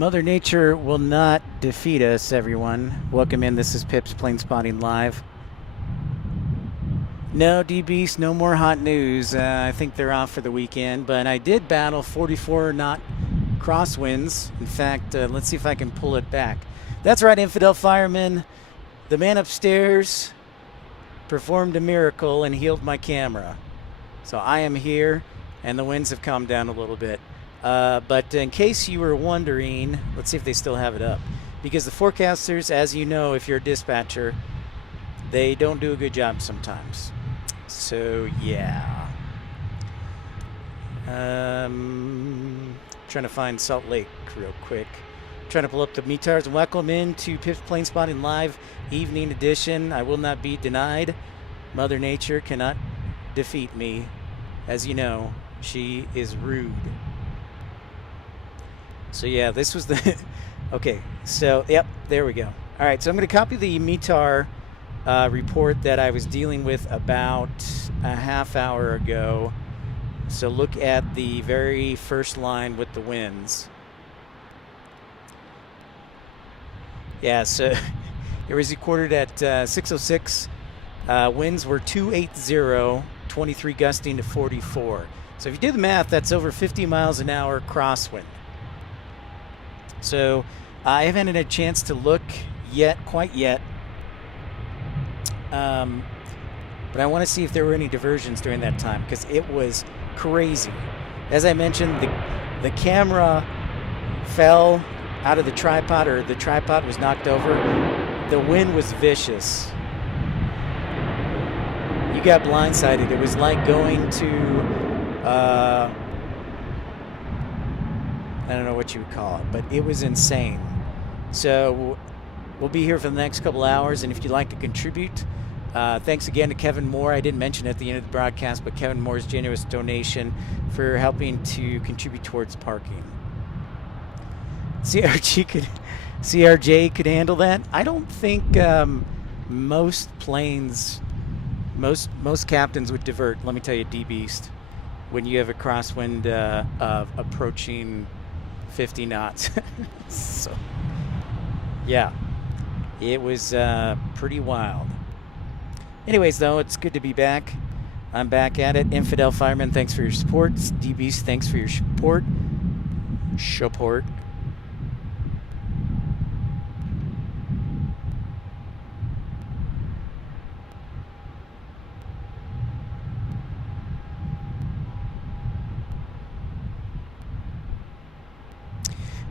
Mother Nature will not defeat us, everyone. Welcome in. This is Pip's Planespotting Live. No, D-Beast, no more hot news. I think they're off for the weekend, but I did battle 44 knot crosswinds. In fact, let's see if I can pull it back. That's right, Infidel Fireman. The man upstairs performed a miracle and healed my camera. So I am here, and the winds have calmed down a little bit. But in case you were wondering, let's see if they still have it up. Because the forecasters, as you know, if you're a dispatcher, they don't do a good job sometimes. So, yeah. Trying to find Salt Lake real quick. Trying to pull up the METARs and welcome in to Pip's Planespotting Live Evening Edition. I will not be denied. Mother Nature cannot defeat me. As you know, she is rude. So yeah, this was the okay, so yep, there we go. All right, so I'm going to copy the METAR report that I was dealing with about a half hour ago. So look at the very first line with the winds. Yeah, so it was recorded at 6:06. Winds were 280, 23 gusting to 44. So if you do the math, that's over 50 miles an hour crosswind. So I haven't had a chance to look yet, quite yet. But I want to see if there were any diversions during that time, because it was crazy. As I mentioned, the camera fell out of the tripod, or the tripod was knocked over. The wind was vicious. You got blindsided. It was like going to I don't know what you would call it, but it was insane. So we'll be here for the next couple hours, and if you'd like to contribute, thanks again to Kevin Moore. I didn't mention at the end of the broadcast, but Kevin Moore's generous donation for helping to contribute towards parking. CRJ could handle that. I don't think most planes, most captains would divert. Let me tell you, D-Beast, when you have a crosswind of approaching 50 knots. So, yeah, it was pretty wild. Anyways, though, it's good to be back. I'm back at it. Infidel Fireman, thanks for your support. D-Beast, thanks for your support. Support.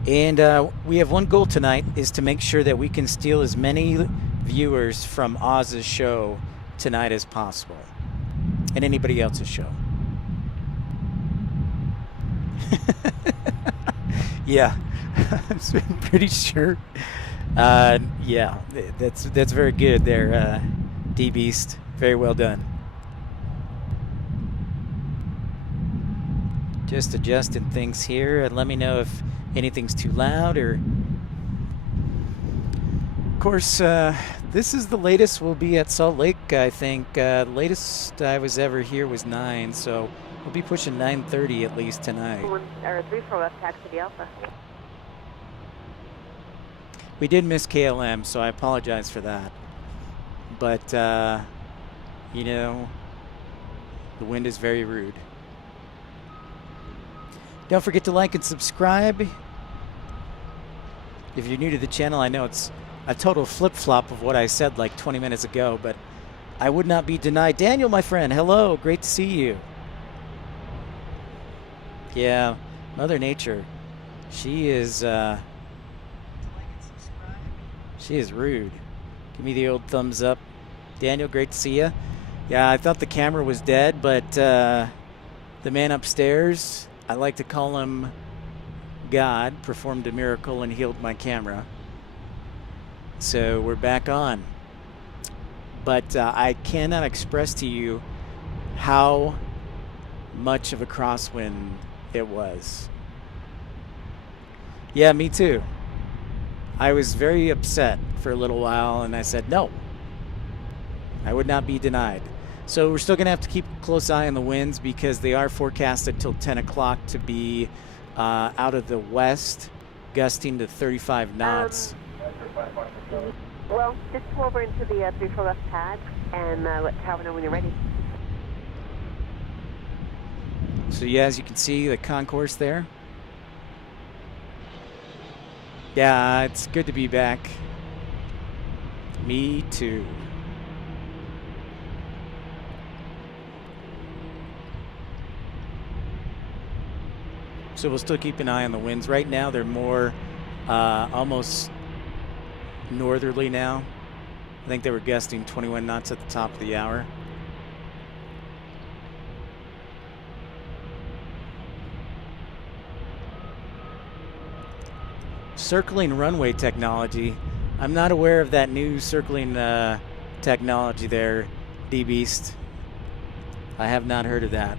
And we have one goal tonight, is to make sure that we can steal as many viewers from Oz's show tonight as possible, and anybody else's show. Yeah, I'm pretty sure. Yeah, that's very good there, D-Beast. Very well done. Just adjusting things here, and let me know if anything's too loud, or of course this is the latest we'll be at Salt Lake. I think the latest I was ever here was 9, so we'll be pushing 9:30 at least tonight. 3-4 taxi Alpha. We did miss KLM, so I apologize for that, but you know, the wind is very rude. Don't forget to like and subscribe. If you're new to the channel, I know it's a total flip-flop of what I said like 20 minutes ago, but I would not be denied. Daniel, my friend, hello. Great to see you. Yeah, Mother Nature. She is rude. Give me the old thumbs up. Daniel, great to see you. Yeah, I thought the camera was dead, but the man upstairs, I like to call him God, performed a miracle and healed my camera. So we're back on. But I cannot express to you how much of a crosswind it was. Yeah, me too. I was very upset for a little while, and I said no. I would not be denied. So we're still going to have to keep a close eye on the winds, because they are forecasted till 10 o'clock to be out of the west, gusting to 35 knots. Well, just pull over into the 34 left pad and let Calvin know when you're ready. So yeah, as you can see, the concourse there. Yeah, it's good to be back. Me too. So we'll still keep an eye on the winds. Right now, they're more almost northerly now. I think they were gusting 21 knots at the top of the hour. Circling runway technology. I'm not aware of that new circling technology there, D-Beast. I have not heard of that.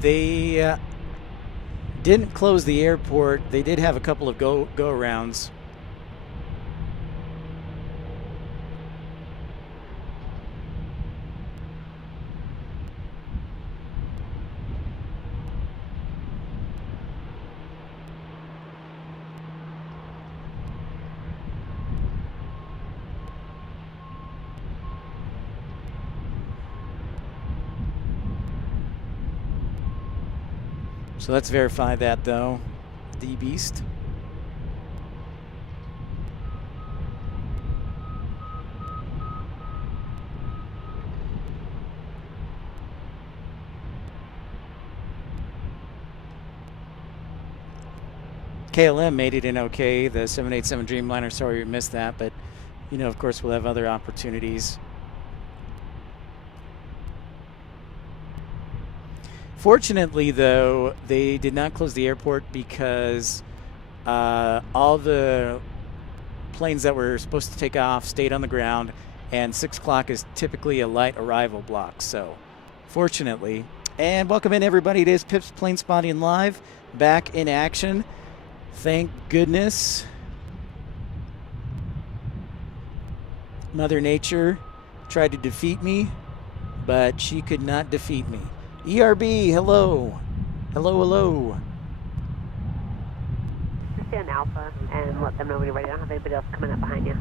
They didn't close the airport. They did have a couple of go-arounds. So let's verify that though, D-Beast. KLM made it in okay, the 787 Dreamliner. Sorry we missed that, but you know, of course, we'll have other opportunities. Fortunately, though, they did not close the airport because all the planes that were supposed to take off stayed on the ground, and 6 o'clock is typically a light arrival block. So, fortunately. And welcome in, everybody. It is Pip's Planespotting Live, back in action. Thank goodness. Mother Nature tried to defeat me, but she could not defeat me. ERB, hello. Hello, hello. Just stay on Alpha and let them know when you're ready. I don't have anybody else coming up behind you.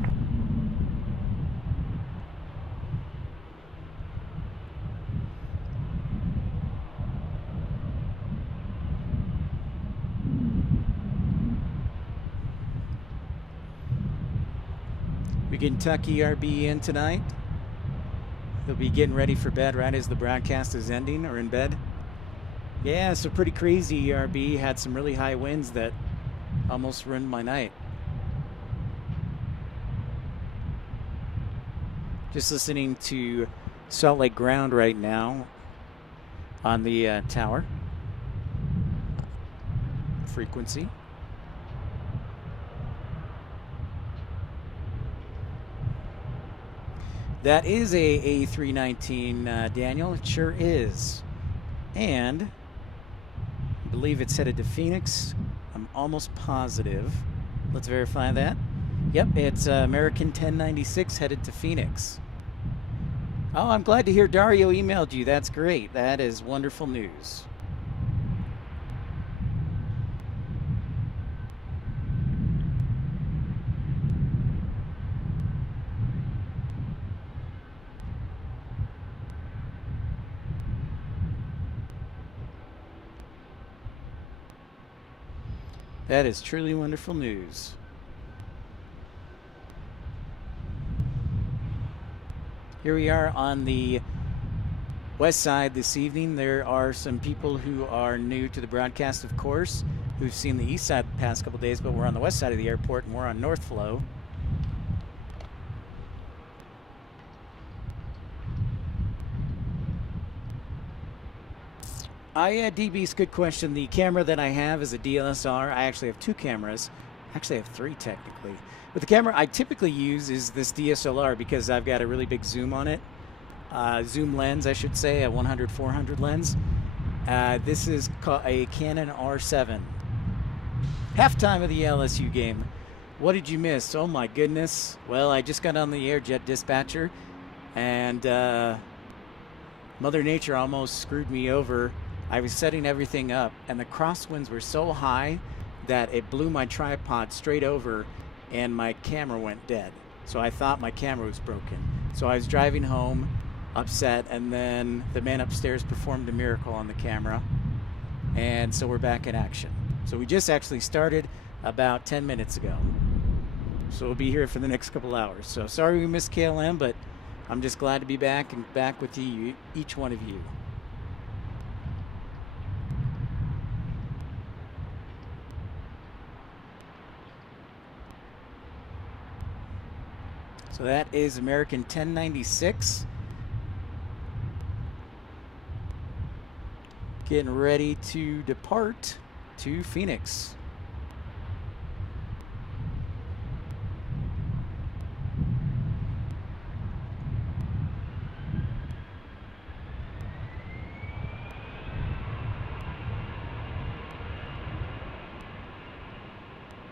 We can tuck ERB in tonight. He'll be getting ready for bed right as the broadcast is ending, or in bed. Yeah, so pretty crazy. ERB had some really high winds that almost ruined my night. Just listening to Salt Lake Ground right now on the tower frequency. That is a A319, Daniel. It sure is. And I believe it's headed to Phoenix. I'm almost positive. Let's verify that. Yep, it's American 1096 headed to Phoenix. Oh, I'm glad to hear Dario emailed you. That's great. That is wonderful news. That is truly wonderful news. Here we are on the west side this evening. There are some people who are new to the broadcast, of course, who've seen the east side the past couple days, but we're on the west side of the airport and we're on North Flow. DB's good question. The camera that I have is a DSLR. I actually have two cameras. Actually, I have three technically. But the camera I typically use is this DSLR because I've got a really big zoom on it. Zoom lens, I should say, a 100-400 lens. This is called a Canon R7. Halftime of the LSU game. What did you miss? Oh my goodness. Well, I just got on the Airjet dispatcher and Mother Nature almost screwed me over. I was setting everything up, and the crosswinds were so high that it blew my tripod straight over, and my camera went dead. So I thought my camera was broken. So I was driving home, upset, and then the man upstairs performed a miracle on the camera, and so we're back in action. So we just actually started about 10 minutes ago. So we'll be here for the next couple hours. So sorry we missed KLM, but I'm just glad to be back and back with you, each one of you. So that is American 1096. Getting ready to depart to Phoenix.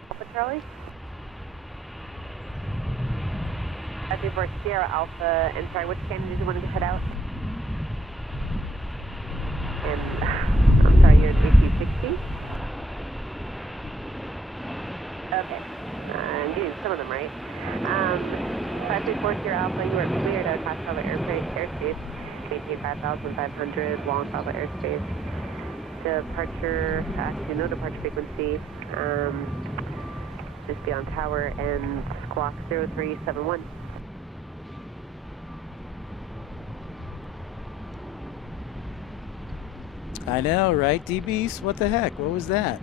Alpha Charlie? Before Sierra Alpha, and sorry, which canyon did you want to head out? And I'm sorry, you're 3260? Okay. I'm getting some of them right. 534 Sierra Alpha, you are cleared out of Pascal airspace. Maintain 5,500 long Alpha airspace. Departure, actually no departure frequency. Just be on tower and squawk 0371. I know, right, DBs? What the heck? What was that?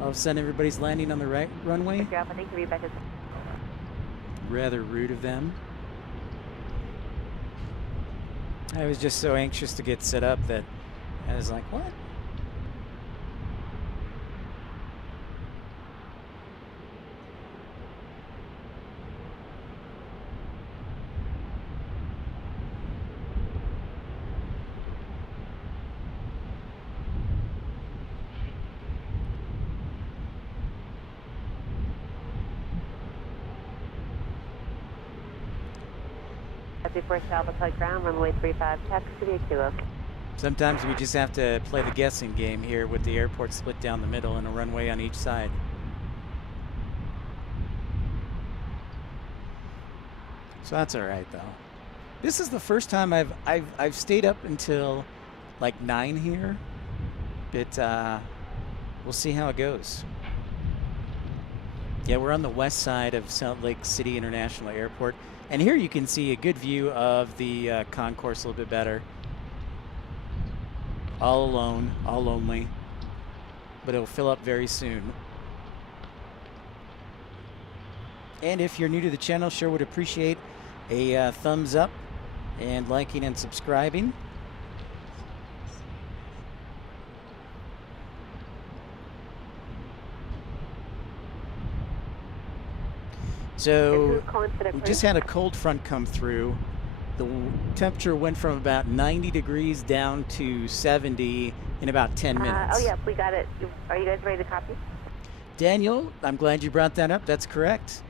All of a sudden, everybody's landing on the right runway? I think Rebecca's Rather rude of them. I was just so anxious to get set up that I was like, what? before Alpha Flight Ground, runway 35, taxi to the Kilo. Sometimes we just have to play the guessing game here with the airport split down the middle and a runway on each side. So that's all right though. This is the first time I've stayed up until like 9 here, but we'll see how it goes. Yeah, we're on the west side of Salt Lake City International Airport, and here you can see a good view of the concourse a little bit better. All alone, all lonely, but it'll fill up very soon. And if you're new to the channel, sure would appreciate a thumbs up and liking and subscribing. So we just had a cold front come through. The temperature went from about 90 degrees down to 70 in about 10 minutes. Oh, yeah, we got it. Are you guys ready to copy? Daniel, I'm glad you brought that up. That's correct.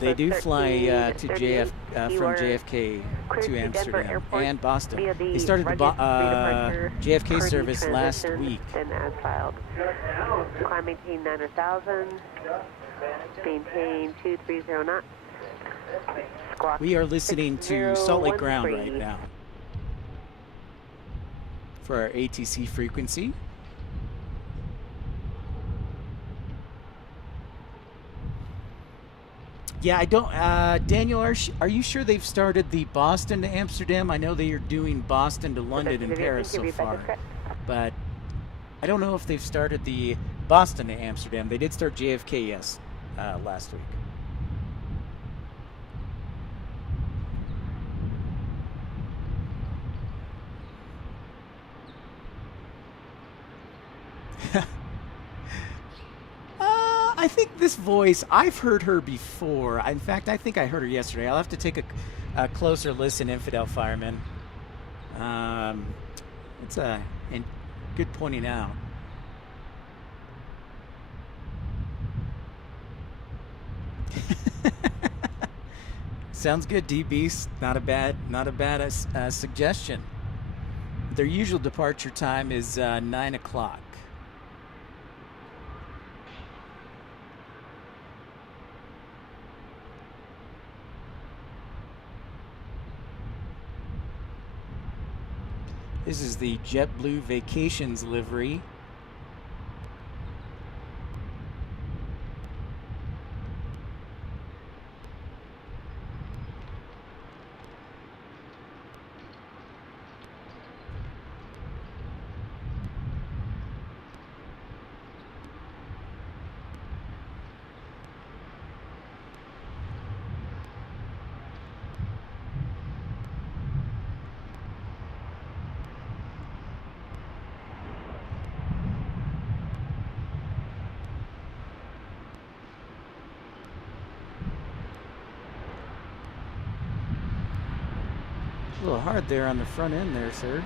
They do fly to from JFK to Amsterdam and Boston. They started the JFK service last week. As filed. Climb maintain 9,000. Maintain 230 knots. Squawk we are listening to Salt Lake Ground right now for our ATC frequency. Yeah, I don't. Daniel, are you sure they've started the Boston to Amsterdam? I know they are doing Boston to London and Paris so far, but I don't know if they've started the Boston to Amsterdam. They did start JFK, last week. I think this voice, I've heard her before. In fact, I think I heard her yesterday. I'll have to take a closer listen, Infidel Fireman. It's a good pointing out. Sounds good, D Beast. Not a bad suggestion. Their usual departure time is 9 o'clock. This is the JetBlue Vacations livery. A little hard there on the front end there, sir.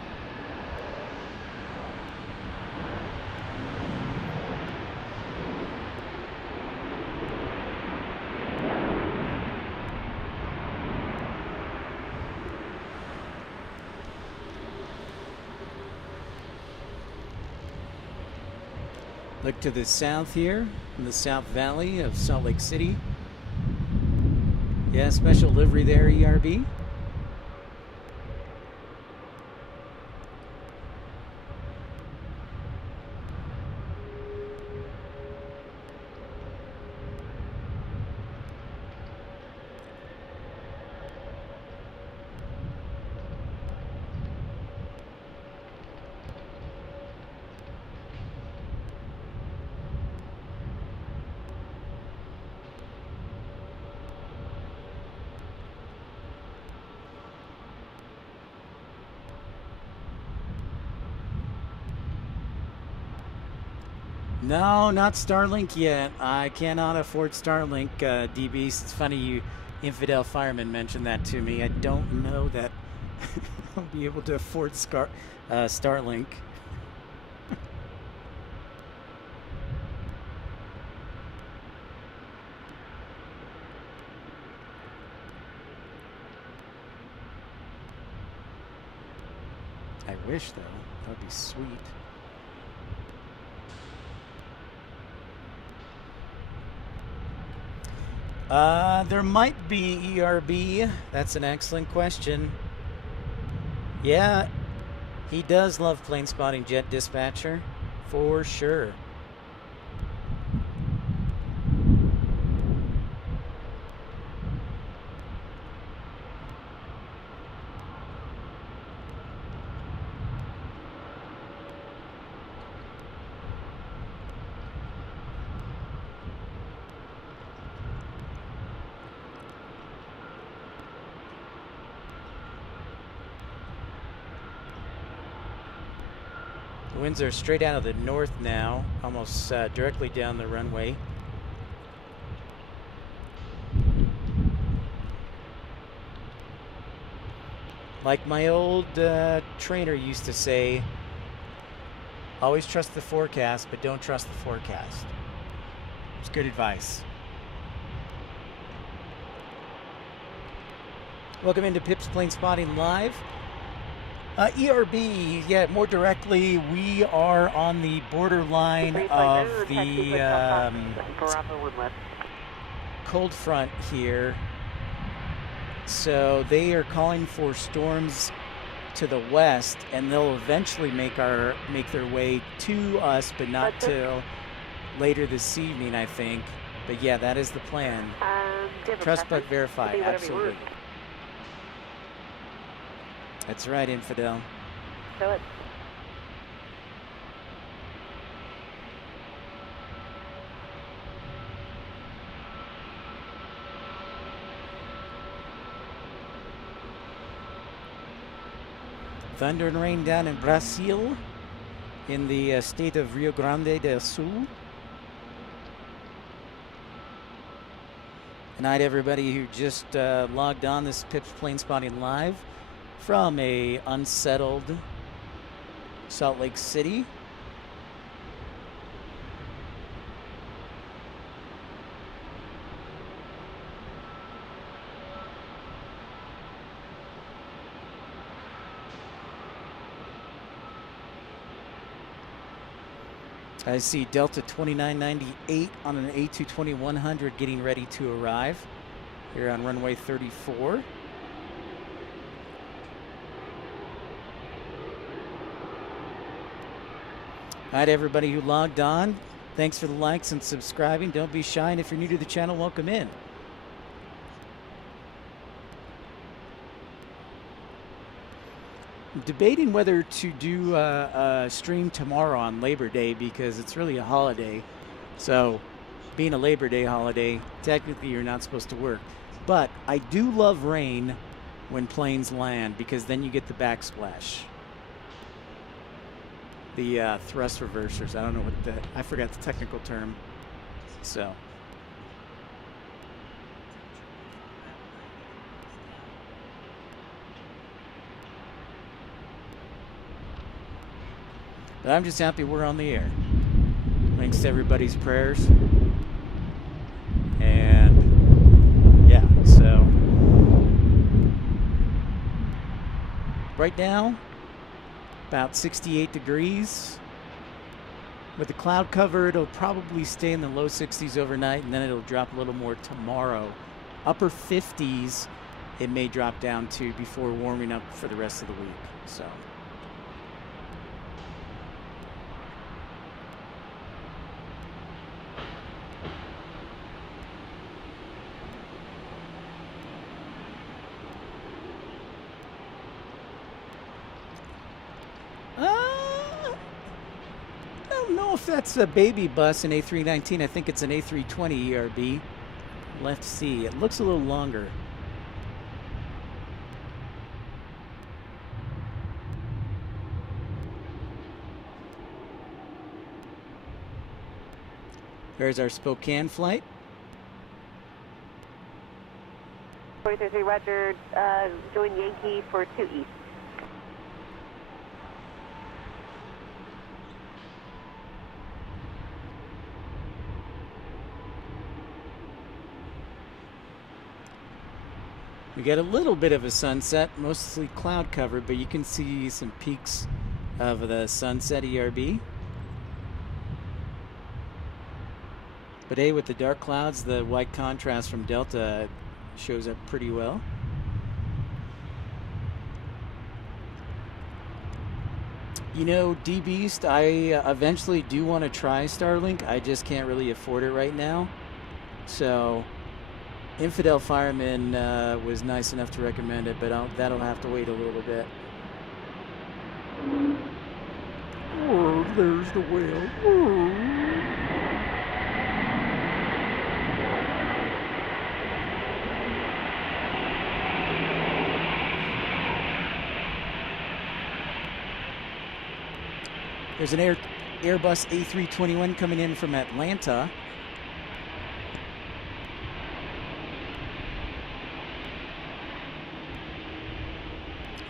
Look to the south here, in the South Valley of Salt Lake City. Yeah, special livery there, ERB. No, not Starlink yet. I cannot afford Starlink, DB. It's funny you infidel fireman mentioned that to me. I don't know that I'll be able to afford Starlink. I wish, though. That would be sweet. There might be ERB. That's an excellent question. Yeah, he does love plane spotting, Jet Dispatcher, for sure. The winds are straight out of the north now, almost directly down the runway. Like my old trainer used to say, always trust the forecast, but don't trust the forecast. It's good advice. Welcome into Pip's Plane Spotting Live. ERB, yeah, more directly, we are on the borderline of the cold front here. So they are calling for storms to the west, and they'll eventually make their way to us, but not till later this evening, I think. But yeah, that is the plan. Trust but verify, absolutely. That's right, infidel. Show it. Thunder and rain down in Brazil, in the state of Rio Grande do Sul. Good night, everybody who just logged on. This is Pip's Plane Spotting Live from a unsettled Salt Lake City. I see Delta 2998 on an A220-100 getting ready to arrive here on runway 34. Hi to everybody who logged on. Thanks for the likes and subscribing. Don't be shy, and if you're new to the channel, welcome in. I'm debating whether to do a stream tomorrow on Labor Day because it's really a holiday. So, being a Labor Day holiday, technically you're not supposed to work. But I do love rain when planes land because then you get the backsplash. The thrust reversers. I don't know what I forgot the technical term. So. But I'm just happy we're on the air. Thanks to everybody's prayers. And yeah, so right now, about 68 degrees. With the cloud cover, it'll probably stay in the low 60s overnight, and then it'll drop a little more tomorrow. Upper 50s, it may drop down to before warming up for the rest of the week. So. If that's a baby bus, an A319, I think it's an A320 ERB. Left C. It looks a little longer. There's our Spokane flight. 433 Roger, join Yankee for 2 East. We get a little bit of a sunset, mostly cloud covered, but you can see some peaks of the sunset ERB. But hey, with the dark clouds, the white contrast from Delta shows up pretty well. You know, D-Beast, I eventually do want to try Starlink. I just can't really afford it right now. So Infidel Fireman was nice enough to recommend it, but that'll have to wait a little bit. Oh, there's the whale. Oh. There's an Airbus A321 coming in from Atlanta.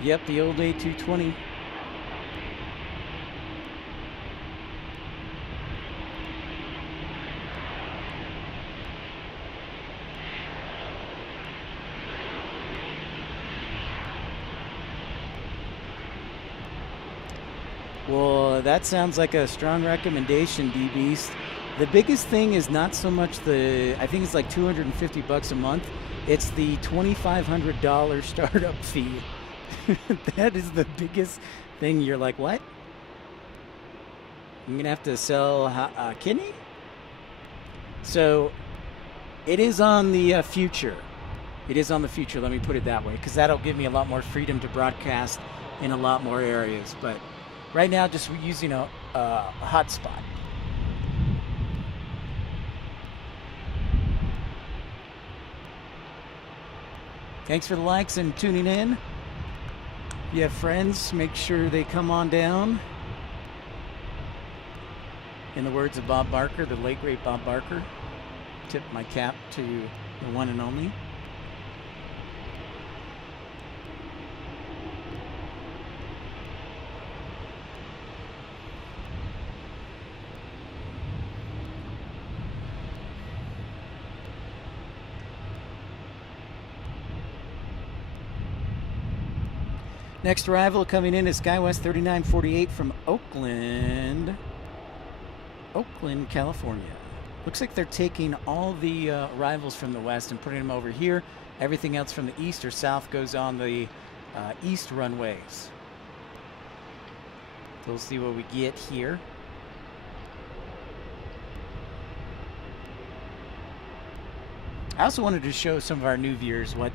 Yep, the old A220. Well, that sounds like a strong recommendation, D-Beast. The biggest thing is not so much I think it's like $250 a month. It's the $2,500 startup fee. That is the biggest thing. You're like, what? I'm going to have to sell a kidney? So it is on the future. It is on the future, let me put it that way, because that'll give me a lot more freedom to broadcast in a lot more areas. But right now, just using a hotspot. Thanks for the likes and tuning in. If you have friends, make sure they come on down. In the words of Bob Barker, the late great Bob Barker, tip my cap to the one and only. Next arrival coming in is SkyWest 3948 from Oakland. Oakland, California. Looks like they're taking all the arrivals from the west and putting them over here. Everything else from the east or south goes on the east runways. So we'll see what we get here. I also wanted to show some of our new viewers what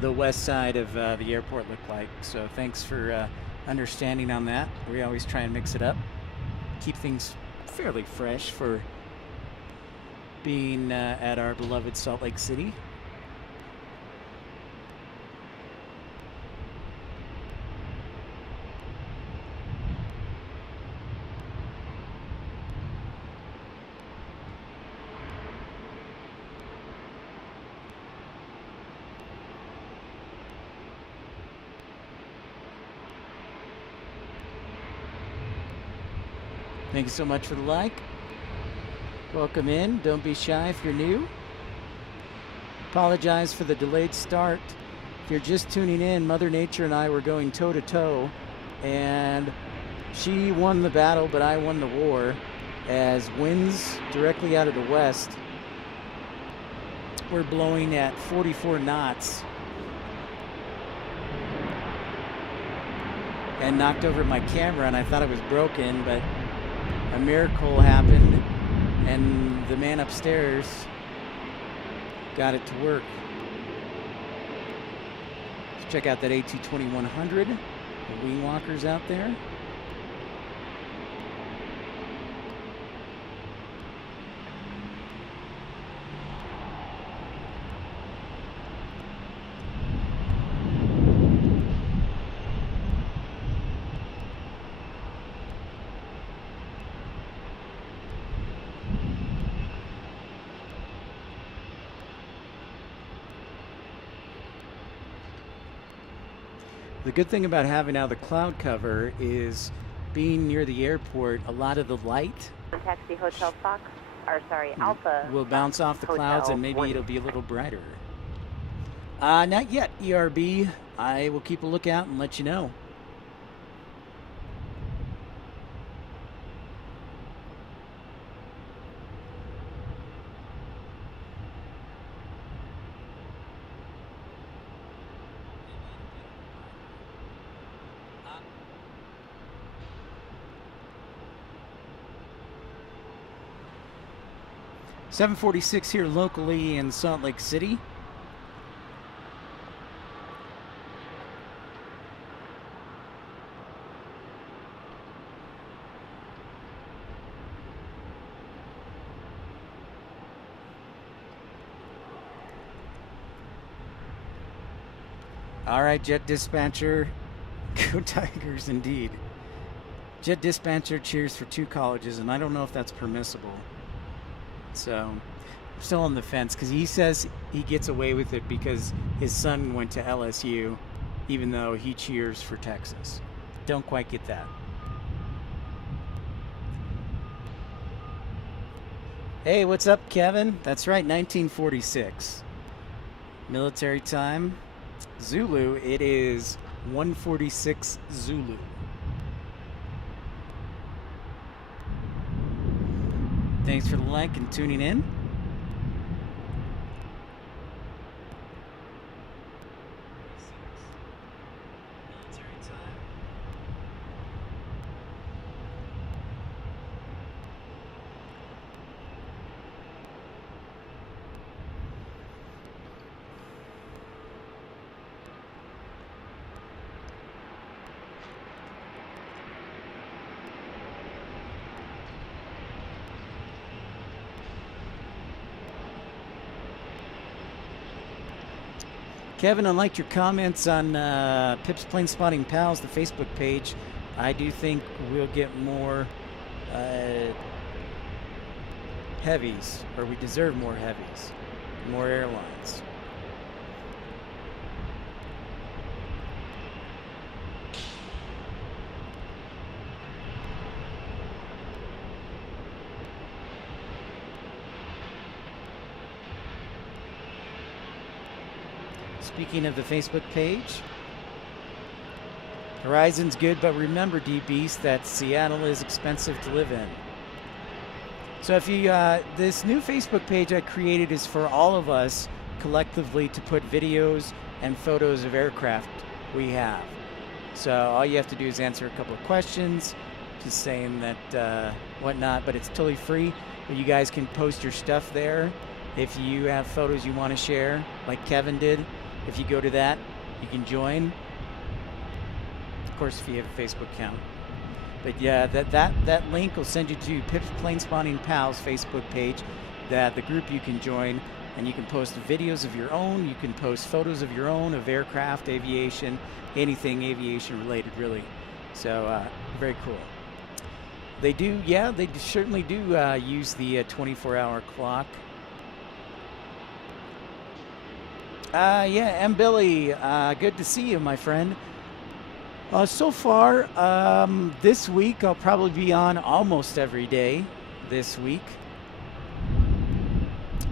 the west side of the airport looked like. So thanks for understanding on that. We always try and mix it up. Keep things fairly fresh for being at our beloved Salt Lake City. Thank you so much for the like. Welcome in. Don't be shy if you're new. Apologize for the delayed start. If you're just tuning in, Mother Nature and I were going toe to toe, and she won the battle, but I won the war, as winds directly out of the west were blowing at 44 knots and knocked over my camera, and I thought it was broken, but a miracle happened, and the man upstairs got it to work. Let's check out that AT2100, the wing walkers out there. The good thing about having now the cloud cover is being near the airport, a lot of the light Taxi Hotel Fox, or sorry, Alpha will bounce off the clouds, and maybe it'll be a little brighter. Not yet, ERB. I will keep a lookout and let you know. .746 here locally in Salt Lake City. All right, Jet Dispatcher. Go Tigers indeed. Jet Dispatcher cheers for two colleges, and I don't know if that's permissible. So I'm still on the fence, because he says he gets away with it because his son went to LSU, even though he cheers for Texas. Don't quite get that. Hey, what's up, Kevin? That's right, 1946. Military time. Zulu, it is 146 Zulu. Thanks for the like and tuning in. Kevin, I liked your comments on Pip's Planespotting Pals, the Facebook page. I do think we'll get more heavies, or we deserve more heavies, more airlines. Speaking of the Facebook page, Horizon's good, but remember, D-Beast, that Seattle is expensive to live in. So if you, this new Facebook page I created is for all of us collectively to put videos and photos of aircraft we have. So all you have to do is answer a couple of questions, just saying that whatnot, but it's totally free. But you guys can post your stuff there. If you have photos you want to share, like Kevin did, if you go to that, you can join. Of course, if you have a Facebook account. But yeah, that link will send you to Pip's Planespotting Pals Facebook page, that the group you can join, and you can post videos of your own. You can post photos of your own of aircraft, aviation, anything aviation related, really. So very cool. They do, yeah, they certainly do use the 24-hour clock. Yeah, M. Billy, good to see you, my friend. So far, this week, I'll probably be on almost every day this week.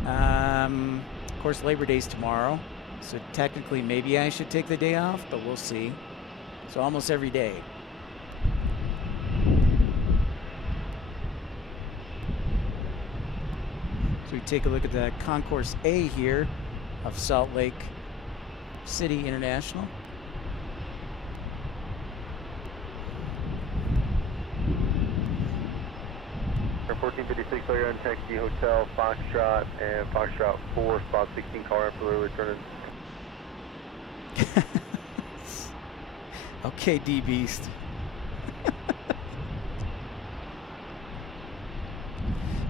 Of course, Labor Day's tomorrow, so technically maybe I should take the day off, but we'll see. So almost every day. So we take a look at the Concourse A here of Salt Lake City International. Air 1456, you're on taxi, Hotel, Foxtrot, and Foxtrot 4, spot 16, call after returning. Okay, D-Beast.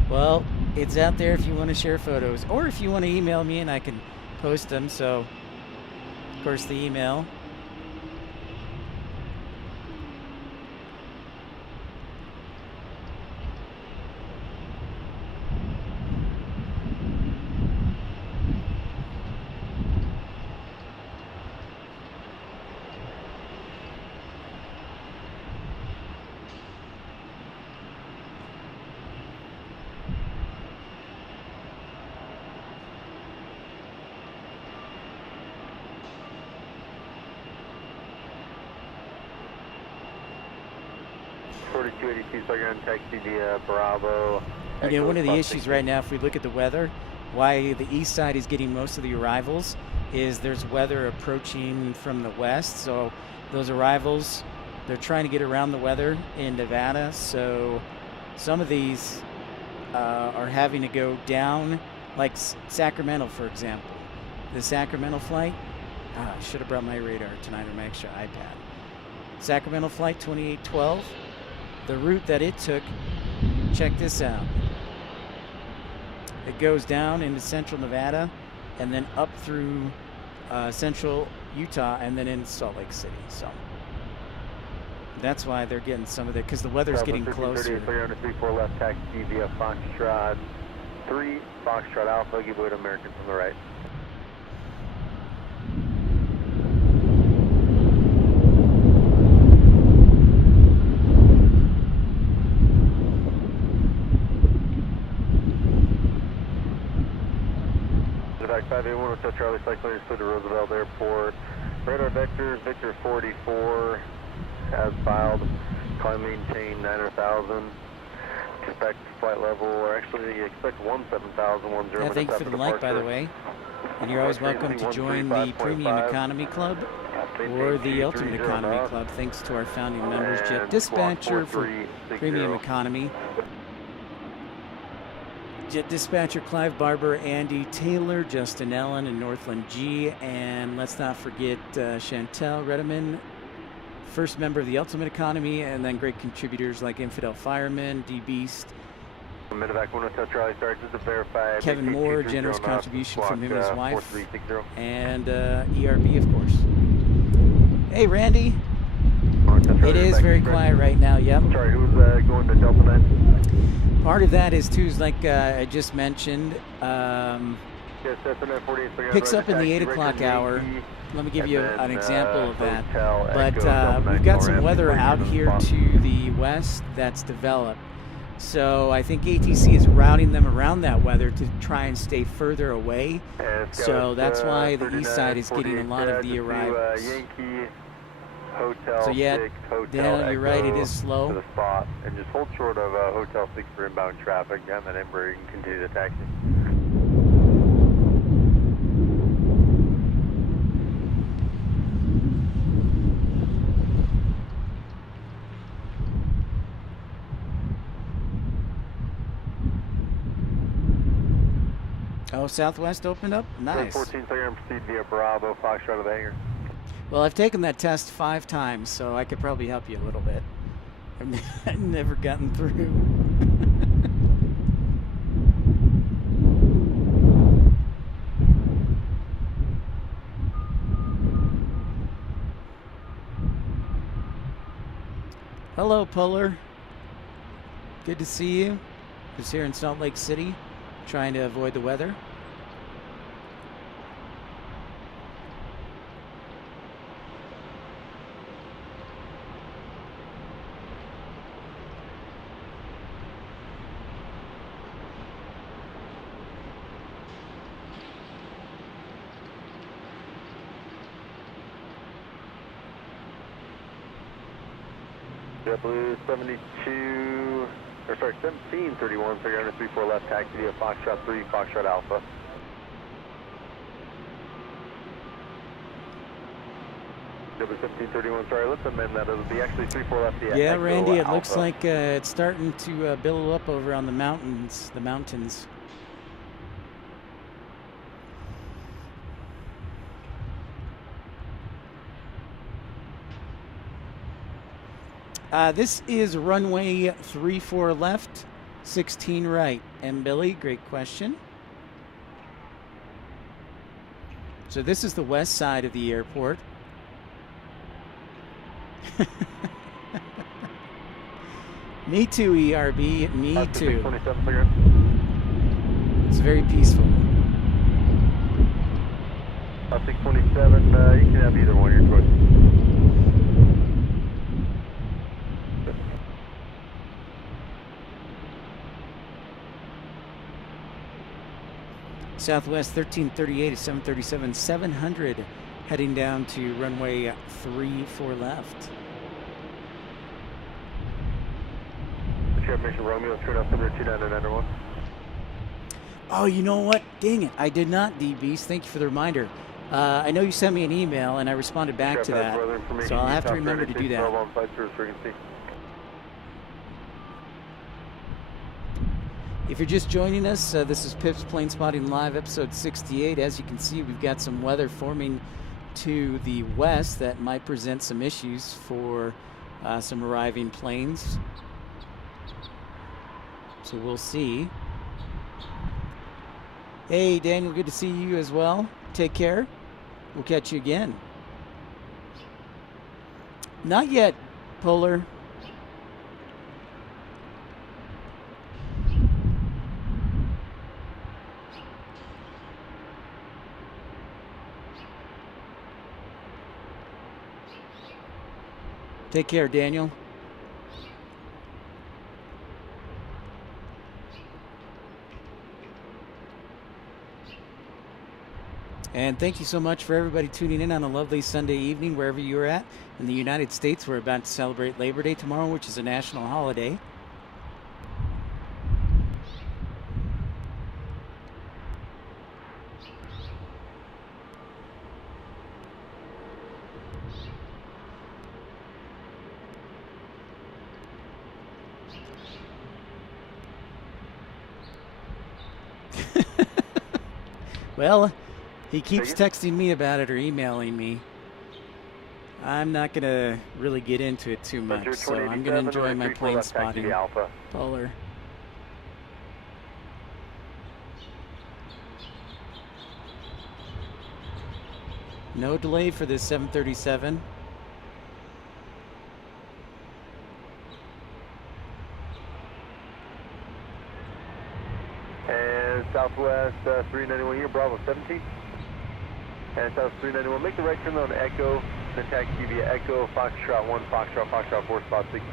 Well, it's out there if you want to share photos, or if you want to email me and I can post them. So, of course, the email. So you're on taxi via Bravo. You know, one of the issues right now, if we look at the weather, why the east side is getting most of the arrivals is there's weather approaching from the west. So those arrivals, they're trying to get around the weather in Nevada. So some of these are having to go down, like Sacramento, for example. The Sacramento flight, I should have brought my radar tonight or my extra iPad. Sacramento flight 2812. The route that it took, check this out. It goes down into central Nevada and then up through central Utah and then into Salt Lake City. So that's why they're getting some of it, because the weather's getting closer. So you're on a 34 left taxi via Foxtrot 3, Foxtrot Alpha, give way to American from the right. Back 581 Hotel Charlie, flight clearance to the Roosevelt Airport. Radar vectors, Victor 44, as filed. Climb maintain 9,000. Expect flight level, or actually expect 17,000. Yeah, thank you for the like, by the way. And you're always welcome to join the Premium Economy Club or the Ultimate Economy Club. Thanks to our founding members, Jet Dispatcher for Premium Economy. Jet Dispatcher, Clive Barber, Andy Taylor, Justin Allen, and Northland G. And let's not forget Chantel Redeman, first member of the Ultimate Economy, and then great contributors like Infidel Fireman, D-Beast, Kevin Moore, generous contribution from him and his wife, and ERB, of course. Hey, Randy. It is very quiet right now, yep. Sorry, who's going to Delta 9? Part of that is, too, like I just mentioned, picks up in the 8 o'clock hour. Let me give you an example of that. But we've got some weather out here to the west that's developed. So I think ATC is routing them around that weather to try and stay further away. So that's why the east side is getting a lot of the arrivals. Hotel So yeah, 6, Hotel Dan, you're right, it Echo is slow. to the spot, and just hold short of Hotel 6 for inbound traffic. Down that number, you can continue to taxi. Oh, Southwest opened up? Nice. 14, so you're going to proceed via Bravo, Foxtrot to the hangar. Well, I've taken that test 5 times, so I could probably help you a little bit. I've never gotten through. Hello, Puller. Good to see you. Just here in Salt Lake City, trying to avoid the weather. JetBlue 72, or sorry, 1731, so you're going to 34 left taxi via Foxtrot 3, Foxtrot Alpha. JetBlue 1731, sorry, let's amend that. It'll be actually 34 left via Yeah, Echo Randy, it Alpha. looks like it's starting to billow up over on the mountains. This is runway 34 left, 16 right. And Billy, great question. So this is the west side of the airport. Me too, ERB. Me too. 627, clear. It's very peaceful. 627, you can have either one of your choices. Southwest 1338 is 737 700 heading down to runway 34 left. Share mission Romeo, turn off number 2991. Oh, you know what? Dang it. I did not, D-Beast. Thank you for the reminder. I know you sent me an email and I responded back to that. So I'll have to remember to do that. If you're just joining us, this is Pip's Planespotting Live, episode 68. As you can see, we've got some weather forming to the west that might present some issues for some arriving planes. So we'll see. Hey, Daniel, good to see you as well. Take care. We'll catch you again. Not yet, Polar. Take care, Daniel. And thank you so much for everybody tuning in on a lovely Sunday evening, wherever you're at. In the United States, we're about to celebrate Labor Day tomorrow, which is a national holiday. Well, he keeps texting me about it or emailing me. I'm not going to really get into it too much, so I'm going to enjoy my plane spotting. Polar. No delay for this 737. And Southwest 391 here, Bravo 17. And South 391, make the right turn on Echo, then taxi via Echo, Foxtrot 1, Foxtrot 4, spot 16.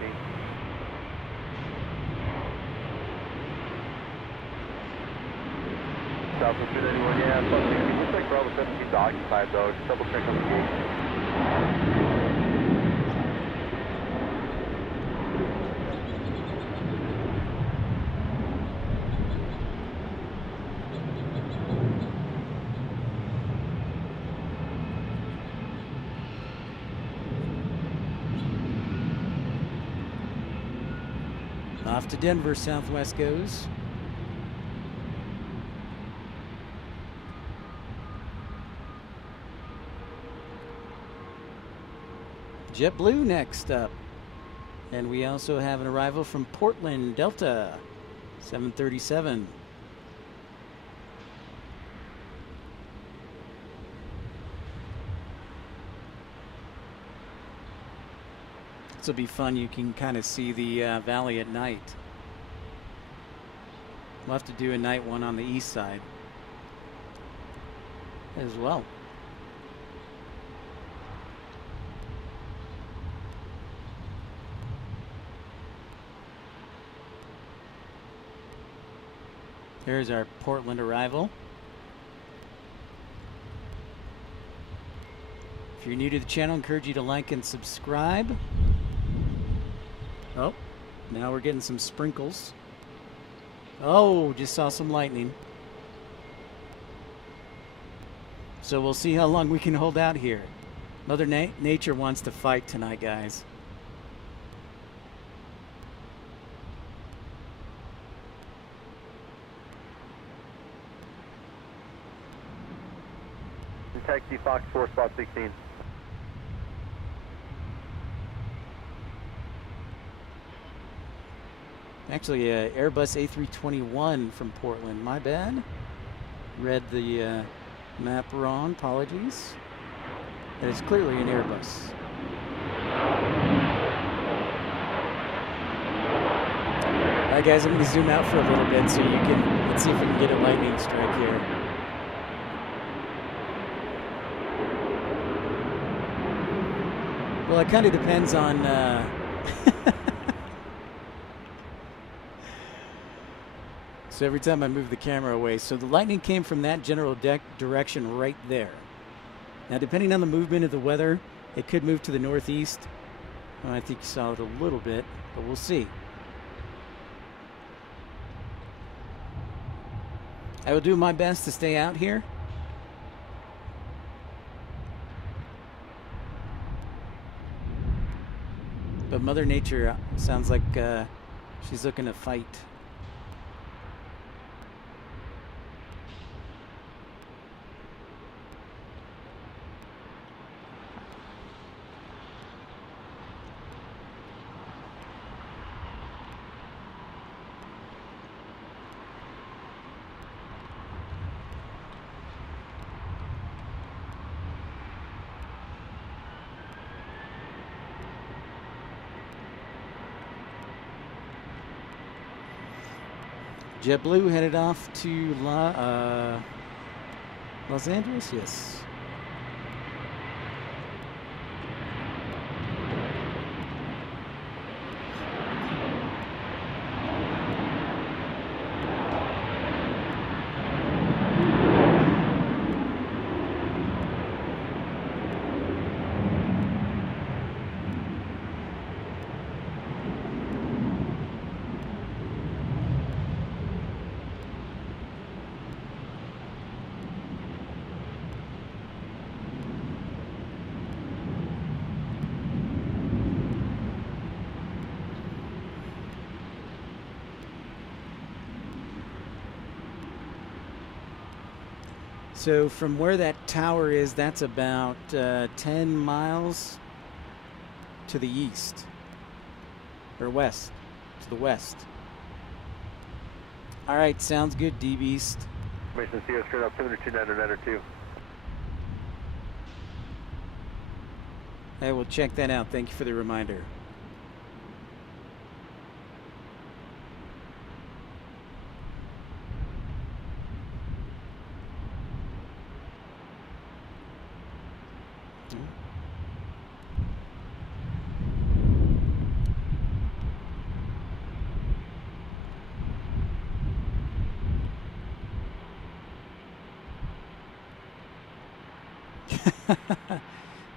Southwest 391, yeah, spot 16. Looks like Bravo 17 is occupied though, just double check on the gate. Off to Denver, Southwest goes. JetBlue next up. And we also have an arrival from Portland, Delta, 737. This will be fun. You can kind of see the valley at night. We'll have to do a night one on the east side as well. There's our Portland arrival. If you're new to the channel, I encourage you to like and subscribe. Oh, now we're getting some sprinkles. Oh, just saw some lightning. So we'll see how long we can hold out here. Mother Nature wants to fight tonight, guys. Taxi Fox 4, spot 16. Actually, Airbus A321 from Portland. My bad. Read the map wrong. Apologies. That is clearly an Airbus. All right, guys, I'm going to zoom out for a little bit so you can, let's see if we can get a lightning strike here. Well, it kind of depends on so every time I move the camera away. So the lightning came from that general direction right there. Now, depending on the movement of the weather, it could move to the northeast. Well, I think you saw it a little bit, but we'll see. I will do my best to stay out here. But Mother Nature sounds like she's looking to fight. JetBlue headed off to Los Angeles, yes. So from where that tower is, that's about 10 miles to the east, or west, to the west. All right, sounds good, D-Beast. Information CO straight up 229 I will check that out. Thank you for the reminder.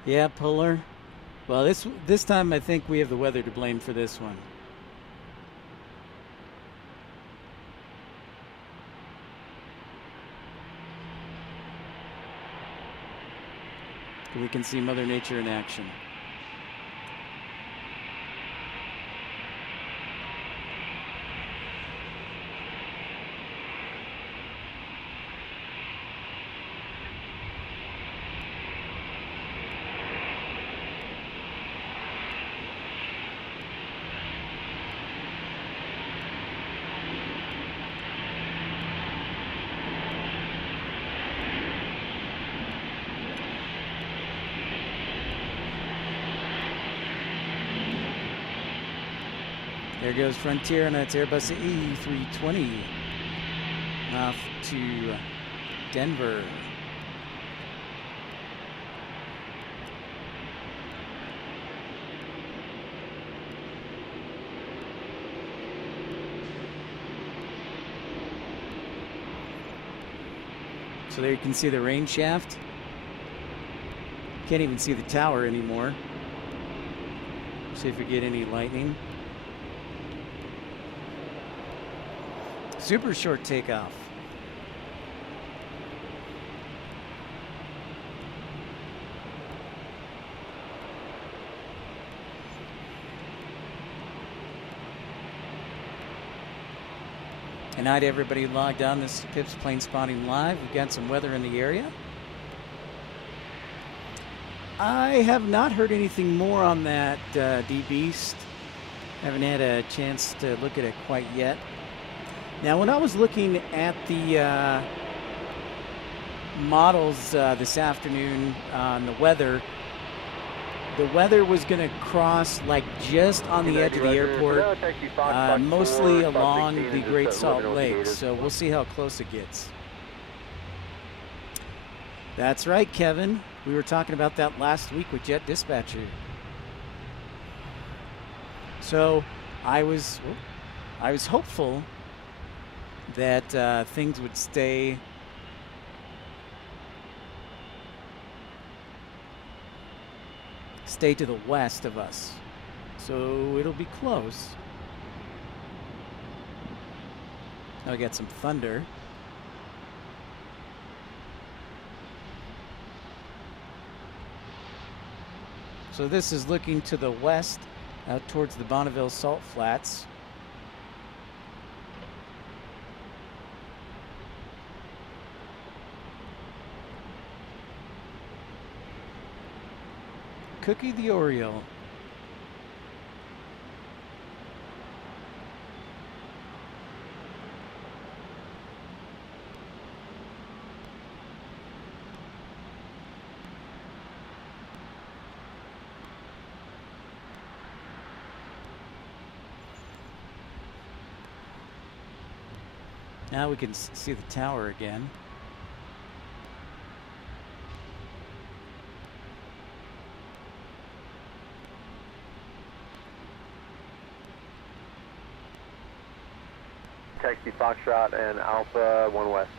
Yeah, Polar. Well, this time I think we have the weather to blame for this one. We can see Mother Nature in action. There goes Frontier, and that's Airbus A320 off to Denver. So there you can see the rain shaft. Can't even see the tower anymore. See if we get any lightning. Super short takeoff. Good night, everybody logged on. This is Pip's Planespotting Live. We've got some weather in the area. I have not heard anything more on that D-Beast. Haven't had a chance to look at it quite yet. Now, when I was looking at the models this afternoon on the weather was going to cross like just on the edge of the airport, mostly along the Great Salt Lake. So we'll see how close it gets. That's right, Kevin. We were talking about that last week with Jet Dispatcher. So I was hopeful that things would stay to the west of us, so it'll be close. Now we got some thunder. So this is looking to the west, out towards the Bonneville Salt Flats. Cookie the Oriole. Now we can see the tower again. Taxi Foxtrot and Alpha 1 West.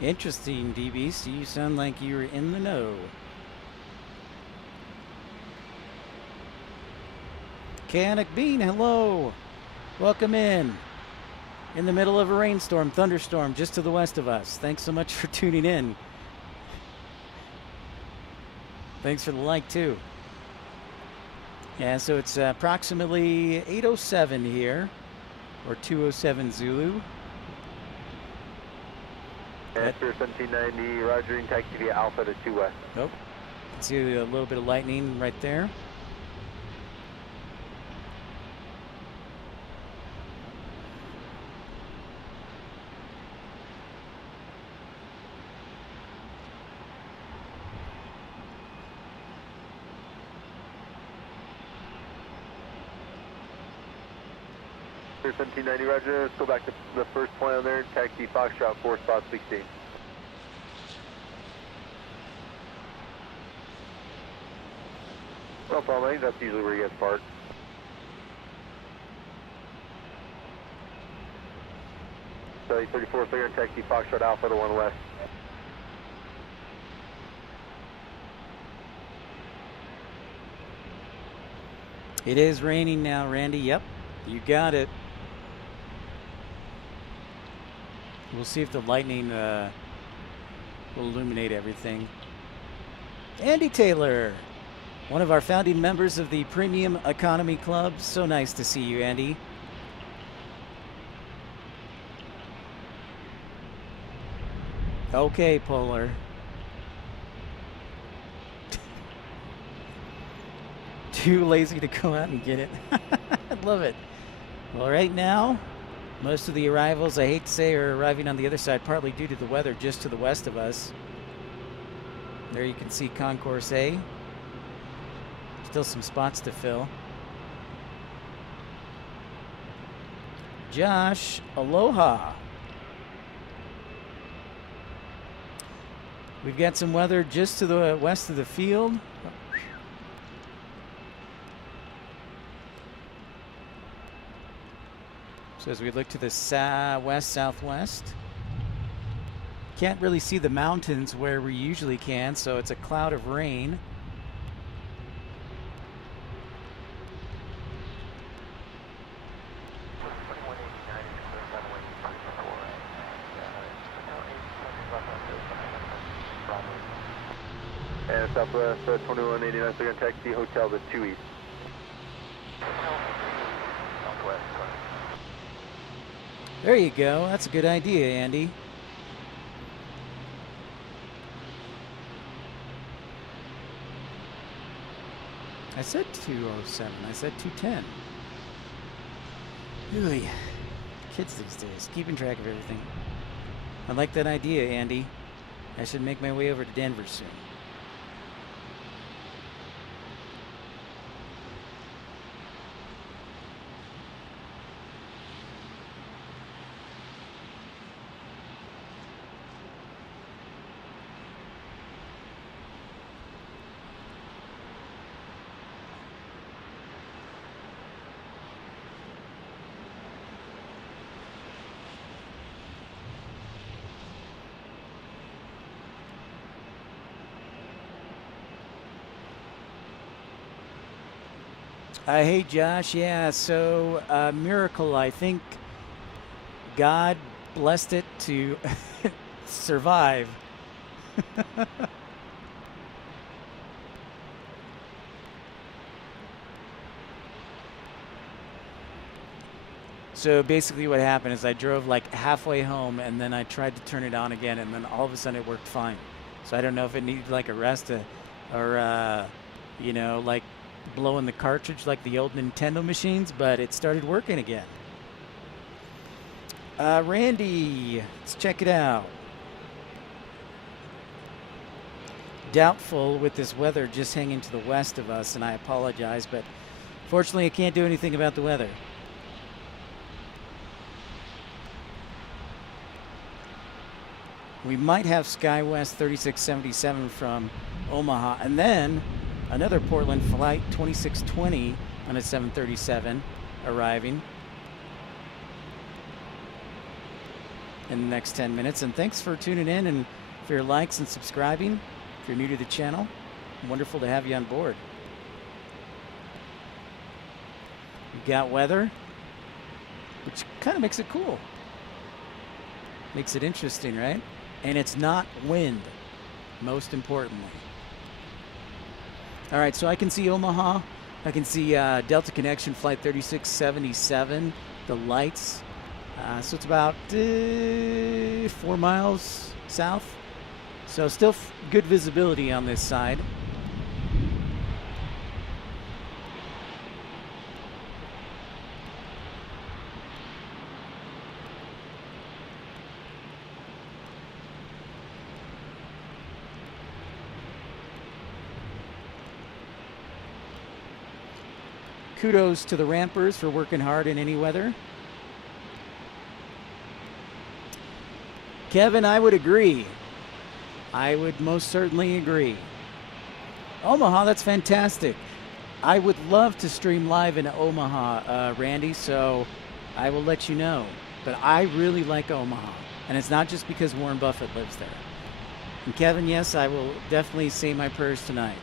Interesting, DB. You sound like you're in the know. Canic Bean, hello. Welcome in. In the middle of a rainstorm, thunderstorm, just to the west of us. Thanks so much for tuning in. Thanks for the like, too. Yeah, so it's approximately 8:07 here, or 2:07 Zulu. Answer 1790, Roger, taxi via Alpha to 2 West. Oh, you can see a little bit of lightning right there. Answer 1790, Roger, let's go back to the first point on there, taxi Foxtrot 4 spot 16. No problem, I think that's usually where you guys park. So 34 clear and taxi Foxtrot Alpha to 1 West. It is raining now, Randy. Yep, you got it. We'll see if the lightning will illuminate everything. Andy Taylor, one of our founding members of the Premium Economy Club. So nice to see you, Andy. Okay, Polar. Too lazy to go out and get it. I love it. Well, right now, Most of the arrivals, I hate to say, are arriving on the other side, partly due to the weather just to the west of us. There you can see Concourse A. Still some spots to fill. Josh, aloha. We've got some weather just to the west of the field. So as we look to the west, southwest, can't really see the mountains where we usually can, so it's a cloud of rain. And Southwest 2189, so we're going to taxi hotel to 2 East. Southwest. There you go. That's a good idea, Andy. I said 207. I said 210. Ooh, kids these days, keeping track of everything. I like that idea, Andy. I should make my way over to Denver soon. Hey, Josh. Yeah, so miracle. I think God blessed it to survive. So basically what happened is I drove like halfway home and then I tried to turn it on again and then all of a sudden it worked fine. So I don't know if it needed like a rest or you know, like blowing the cartridge like the old Nintendo machines, but it started working again. Randy, let's check it out. Doubtful with this weather just hanging to the west of us, and I apologize, but fortunately I can't do anything about the weather. We might have SkyWest 3677 from Omaha, and then another Portland flight 2620 on a 737 arriving in the next 10 minutes. And thanks for tuning in and for your likes and subscribing. If you're new to the channel, wonderful to have you on board. We got weather, which kind of makes it cool. Makes it interesting, right? And it's not wind, most importantly. All right, so I can see Omaha. I can see Delta Connection Flight 3677, the lights. So it's about 4 miles south. So still good visibility on this side. Kudos to the rampers for working hard in any weather. Kevin, I would agree. I would most certainly agree. Omaha, that's fantastic. I would love to stream live in Omaha, Randy, so I will let you know. But I really like Omaha, and it's not just because Warren Buffett lives there. And Kevin, yes, I will definitely say my prayers tonight.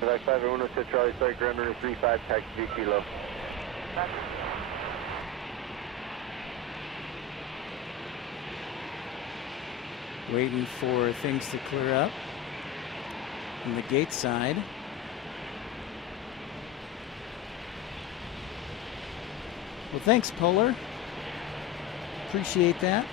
Back 5, everyone was at Charlie Site, ground runner 35, taxi 3 kilo. Waiting for things to clear up on the gate side. Well, thanks, Polar. Appreciate that.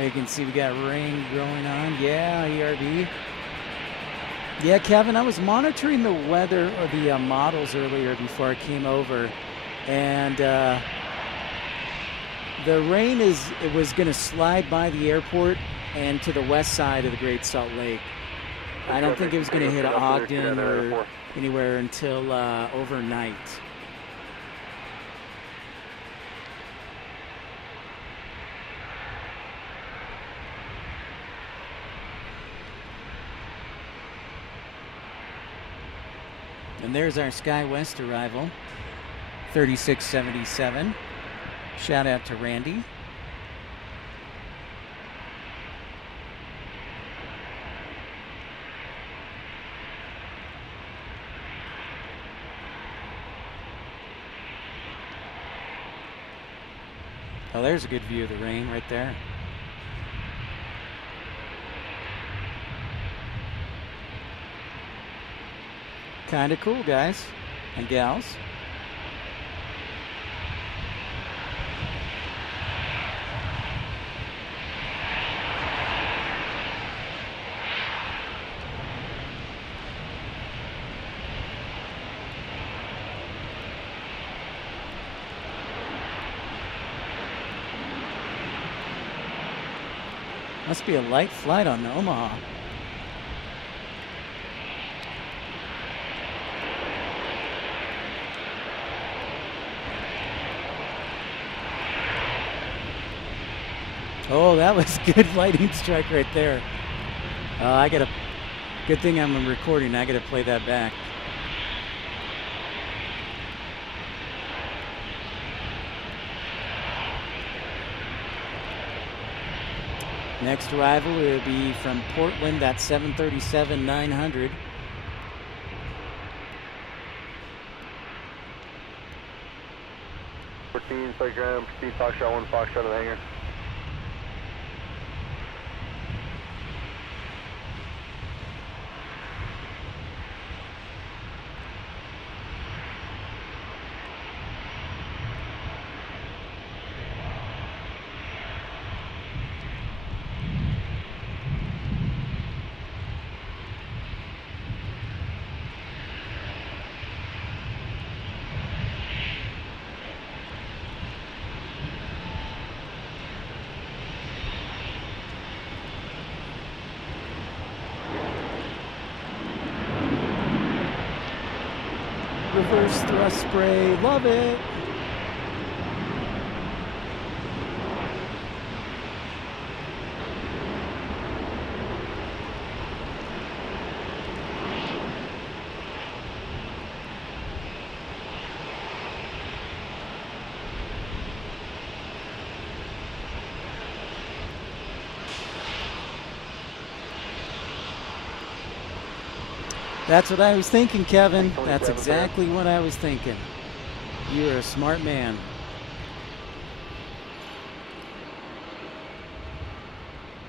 You can see we got rain going on. Yeah, ERB. Yeah, Kevin, I was monitoring the weather or the models earlier before I came over, and the rain was going to slide by the airport and to the west side of the Great Salt Lake. I don't think it was going to hit Ogden or anywhere until overnight. And there's our SkyWest arrival, 3677. Shout out to Randy. Oh, there's a good view of the rain right there. Kind of cool, guys and gals. Must be a light flight on the Omaha. Oh, that was good lightning strike right there. Good thing I'm recording. I gotta play that back. Next arrival will be from Portland, that's 737-900. Playground, proceed Foxtrot 1, Foxtrot to the hangar. Reverse thrust spray, love it. That's what I was thinking, Kevin. That's exactly what I was thinking. You're a smart man.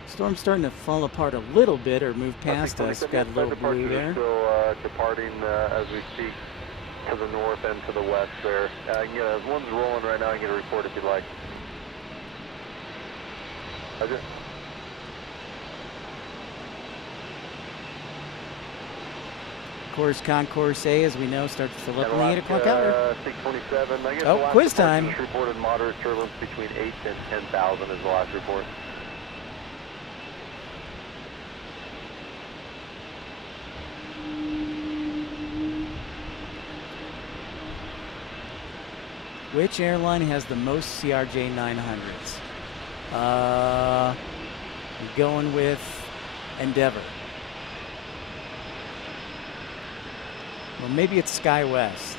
Storm's starting to fall apart a little bit or move past us. Got a little blue there. Still departing as we speak to the north and to the west there. Yeah, one's rolling right now. I can get a report if you'd like. Roger. Course Concourse A, as we know, starts to fill up in the 8 o'clock hour. 627. I guess oh, quiz time. Reported moderate turbulence between 8 and 10,000 is the last report. Which airline has the most CRJ 900s? I'm going with Endeavor. Well, maybe it's SkyWest.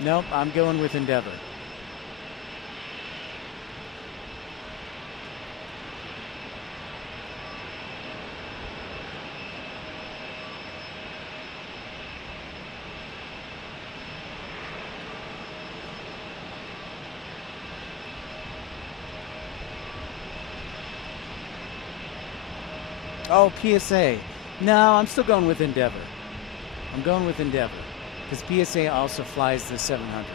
Nope, I'm going with Endeavor. Oh, PSA. No, I'm still going with Endeavor. I'm going with Endeavor because PSA also flies the 700.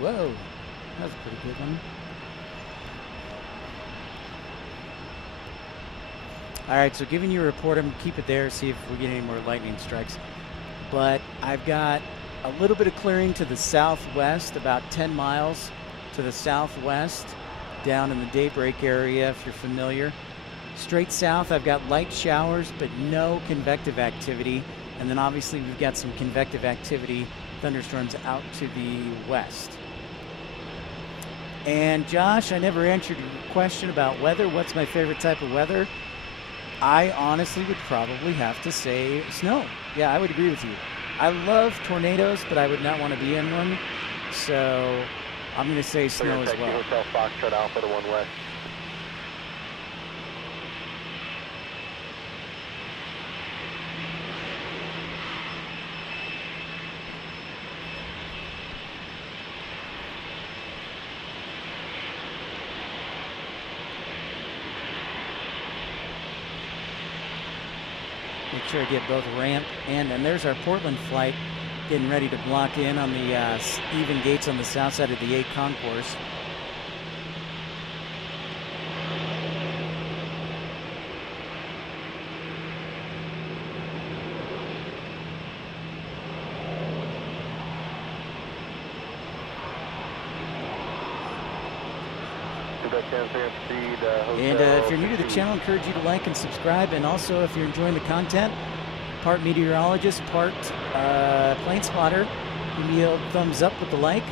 Whoa, that was a pretty good one. All right, so giving you a report, I'm going to keep it there, see if we get any more lightning strikes. But I've got a little bit of clearing to the southwest, about 10 miles to the southwest, down in the Daybreak area, if you're familiar. Straight south, I've got light showers, but no convective activity. And then obviously we've got some convective activity, thunderstorms out to the west. And Josh, I never answered your question about weather. What's my favorite type of weather? I honestly would probably have to say snow. Yeah, I would agree with you. I love tornadoes, but I would not want to be in one. So I'm going to say snow as well. Hotel Foxtrot Alpha to 1 West. Make sure I get both ramp and there's our Portland flight getting ready to block in on the even gates on the south side of the 8 concourse. And if you're new to the channel, I encourage you to like and subscribe. And also, if you're enjoying the content, part meteorologist, part plane spotter, give me a thumbs up with the like.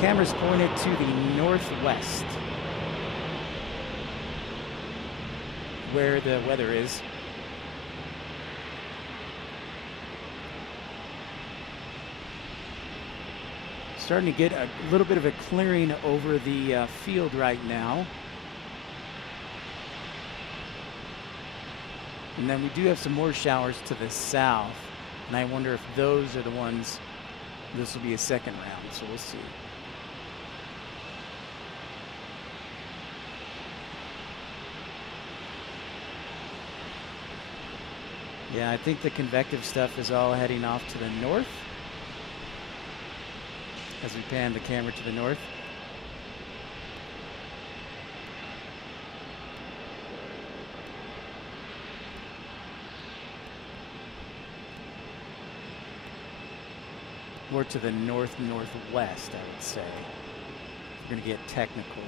Camera's pointed to the northwest, where the weather is. Starting to get a little bit of a clearing over the field right now. And then we do have some more showers to the south. And I wonder if those are the ones, this will be a second round, so we'll see. Yeah, I think the convective stuff is all heading off to the north as we pan the camera to the north. More to the north-northwest, I would say. We're going to get technical.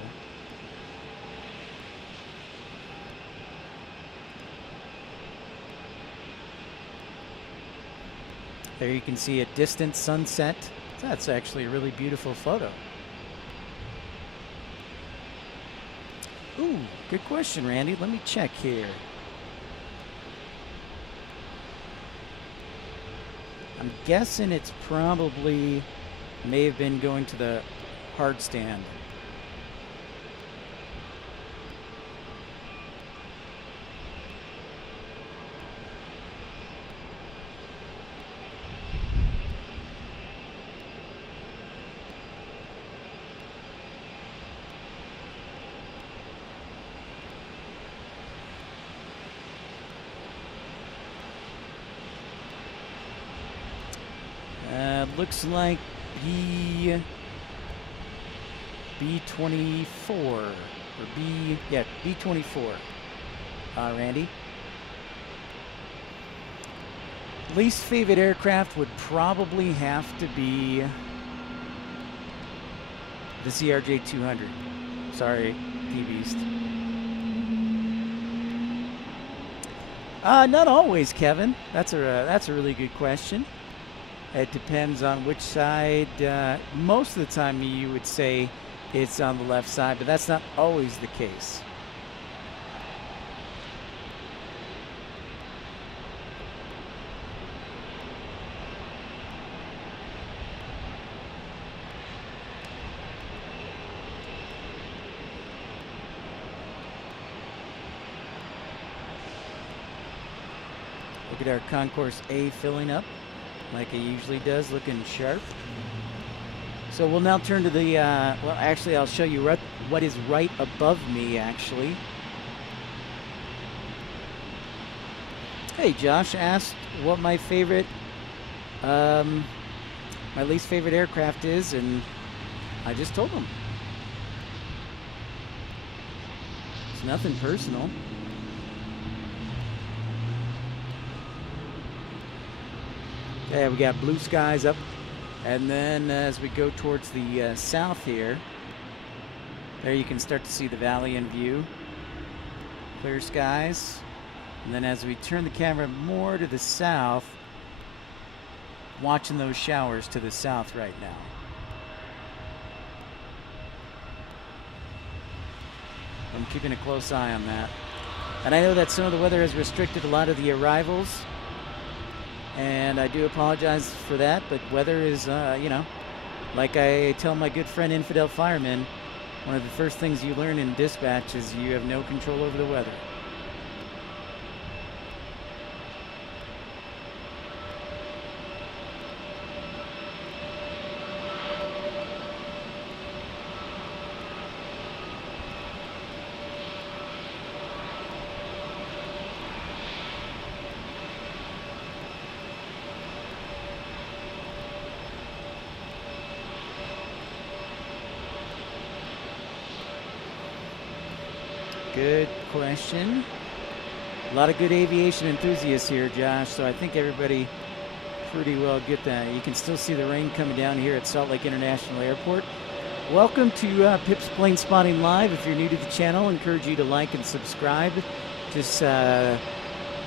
There you can see a distant sunset. That's actually a really beautiful photo. Ooh, good question, Randy. Let me check here. I'm guessing it's probably may have been going to the hard stand. Looks like he B-24 or B-24. Randy? Least favorite aircraft would probably have to be the CRJ-200. Sorry, D-Beast. Not always, Kevin. That's a really good question. It depends on which side. Most of the time, you would say it's on the left side, but that's not always the case. Look at our Concourse A filling up like it usually does, looking sharp. So we'll now turn to the, well, actually, I'll show you what is right above me, actually. Hey, Josh asked what my favorite, my least favorite aircraft is, and I just told him. It's nothing personal. Yeah, we got blue skies up, and then as we go towards the south here, there you can start to see the valley in view. Clear skies. And then as we turn the camera more to the south, watching those showers to the south right now. I'm keeping a close eye on that. And I know that some of the weather has restricted a lot of the arrivals, and I do apologize for that, but weather is, you know, like I tell my good friend Infidel Fireman, one of the first things you learn in dispatch is you have no control over the weather. Good question. A lot of good aviation enthusiasts here, Josh, so I think everybody pretty well get that. You can still see the rain coming down here at Salt Lake International Airport. Welcome to Pip's Plane Spotting Live. If you're new to the channel, I encourage you to like and subscribe. Just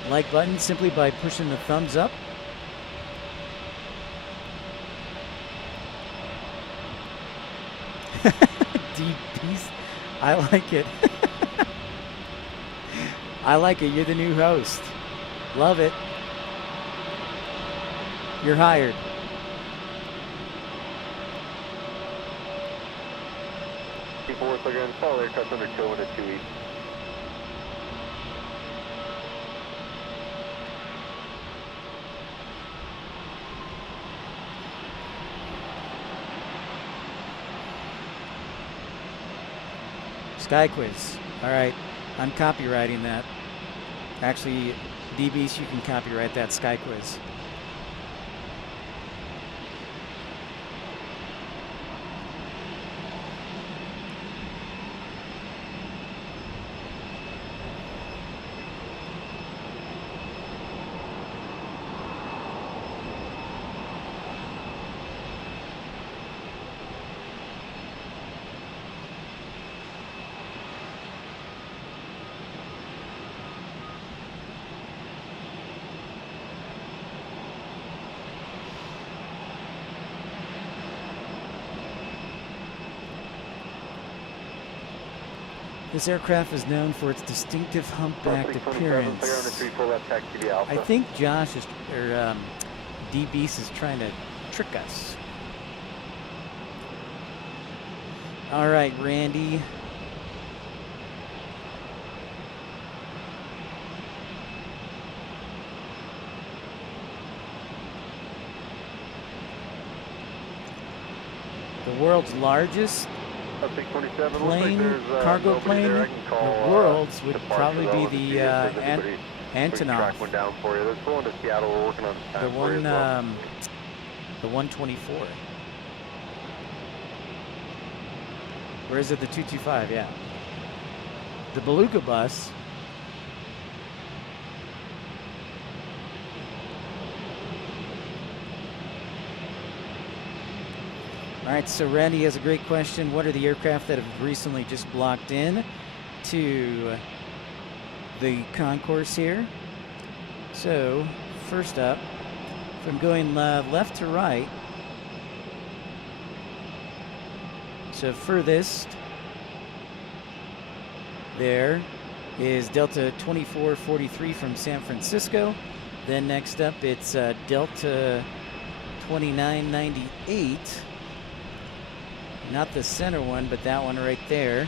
like button simply by pushing the thumbs up. Deep peace. I like it. I like it. You're the new host. Love it. You're hired. People worth looking at follow aircraft under kill at 2 east. Sky quiz. All right. I'm copywriting that. Actually, DBs, you can copyright that Sky quiz. This aircraft is known for its distinctive humpbacked appearance. I think Josh is, or D-Beast is trying to trick us. All right, Randy. The world's largest plane, cargo plane in the world's would probably be the Antonov. The 124. Or is it the 225? Yeah. The Beluga bus. All right, so Randy has a great question. What are the aircraft that have recently just blocked in to the concourse here? So, first up, from going left to right, so furthest there is Delta 2443 from San Francisco. Then next up, it's Delta 2998. Not the center one, but that one right there.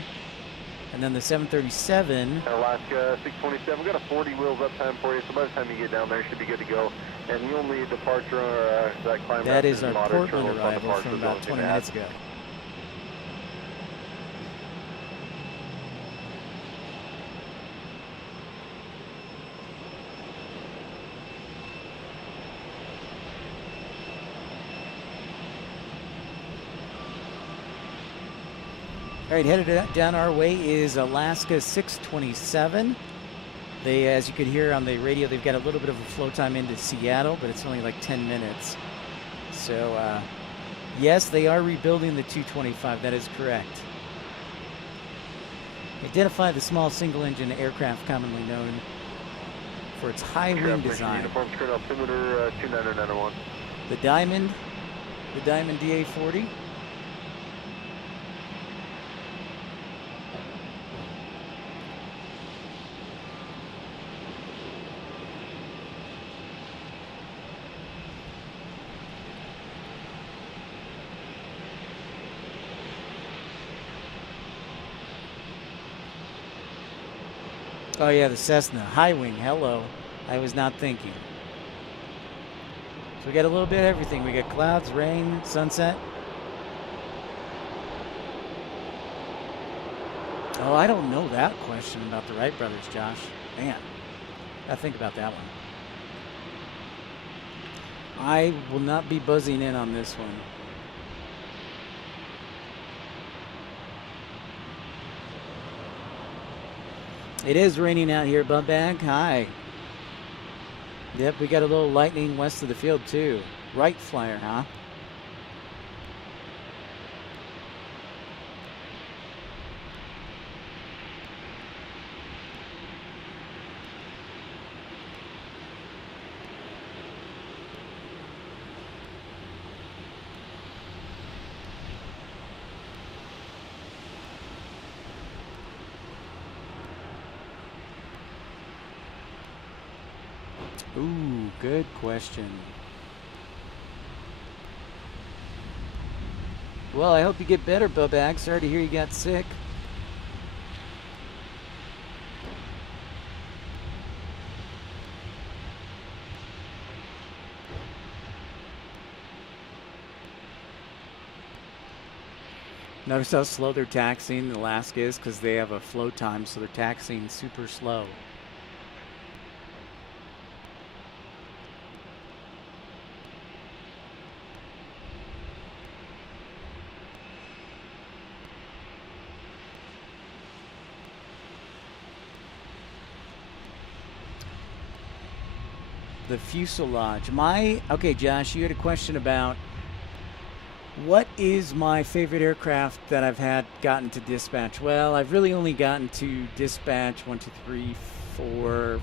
And then the 737. Alaska 627, we got a 40 wheels uptime for you, so by the time you get down there, you should be good to go. And the only departure that climb that is our Portland arrival from about 20 minutes ago. All right, headed down our way is Alaska 627. They, as you could hear on the radio, they've got a little bit of a flow time into Seattle, but it's only like 10 minutes. So, yes, they are rebuilding the 225. That is correct. Identify the small single-engine aircraft commonly known for its high wing design. Uniform skirt altimeter 29901. The Diamond DA-40. Oh yeah, the Cessna high wing. Hello, I was not thinking. So we got a little bit of everything. We got clouds, rain, sunset. Oh, I don't know that question about the Wright brothers, Josh. Man, gotta think about that one. I will not be buzzing in on this one. It is raining out here, Bumbag. Hi. Yep, we got a little lightning west of the field, too. Wright flyer, huh? Ooh, good question. Well, I hope you get better, Bubag. Sorry to hear you got sick. Notice how slow they're taxiing Alaska is because they have a flow time, so they're taxiing super slow. The fuselage. Okay, Josh, you had a question about what is my favorite aircraft that I've gotten to dispatch. Well, I've really only gotten to dispatch 4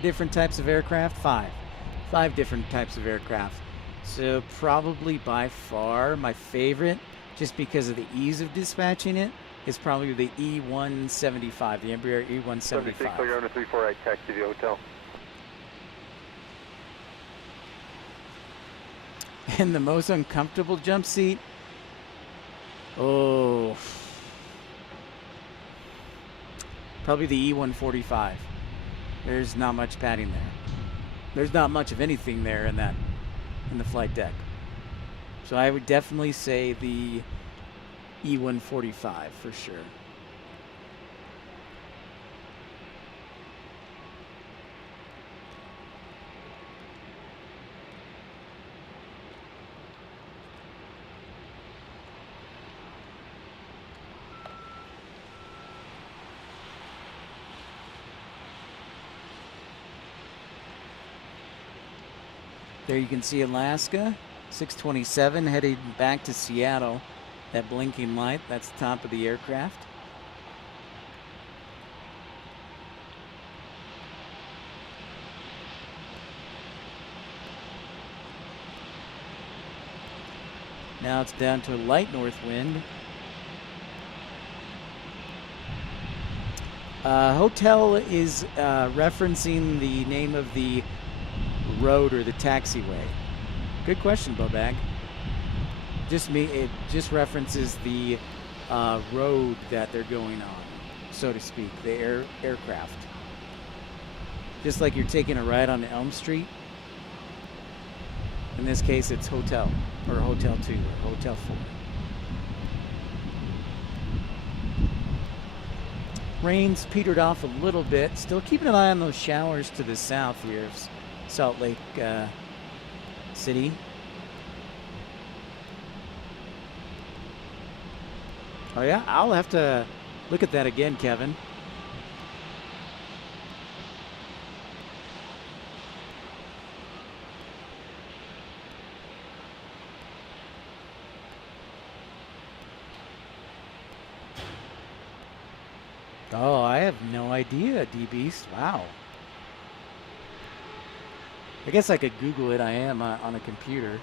different types of aircraft. 5 different types of aircraft. So probably by far my favorite, just because of the ease of dispatching it, is probably the E175, the Embraer E175. 76, you're on a 348 taxi to the hotel. And the most uncomfortable jump seat? Oh. Probably the E145. There's not much padding there. There's not much of anything there in the flight deck. So I would definitely say the E145 for sure. There you can see Alaska, 627, heading back to Seattle. That blinking light, that's the top of the aircraft. Now it's down to a light north wind. Hotel is referencing the name of the road or the taxiway. Good question, Bobag. It just references the road that they're going on, so to speak, the aircraft. Just like you're taking a ride on Elm Street. In this case, it's Hotel, or Hotel 2, or Hotel 4. Rain's petered off a little bit. Still keeping an eye on those showers to the south here of Salt Lake City. Oh yeah, I'll have to look at that again, Kevin. Oh, I have no idea, D-Beast. Wow. I guess I could Google it. I am on a computer.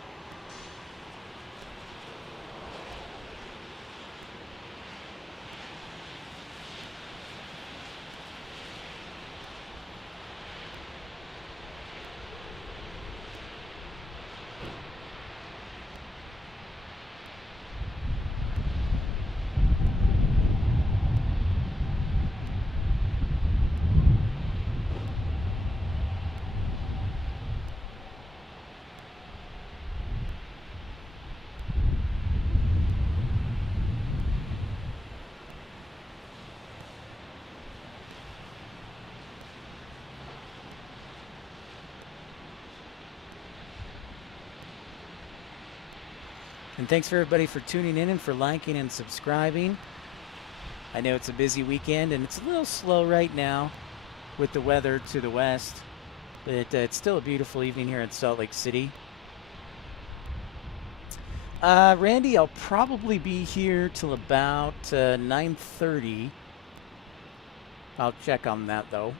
And thanks for everybody for tuning in and for liking and subscribing. I know it's a busy weekend and it's a little slow right now with the weather to the west, but it's still a beautiful evening here in Salt Lake City. Randy, I'll probably be here till about 9:30. I'll check on that though.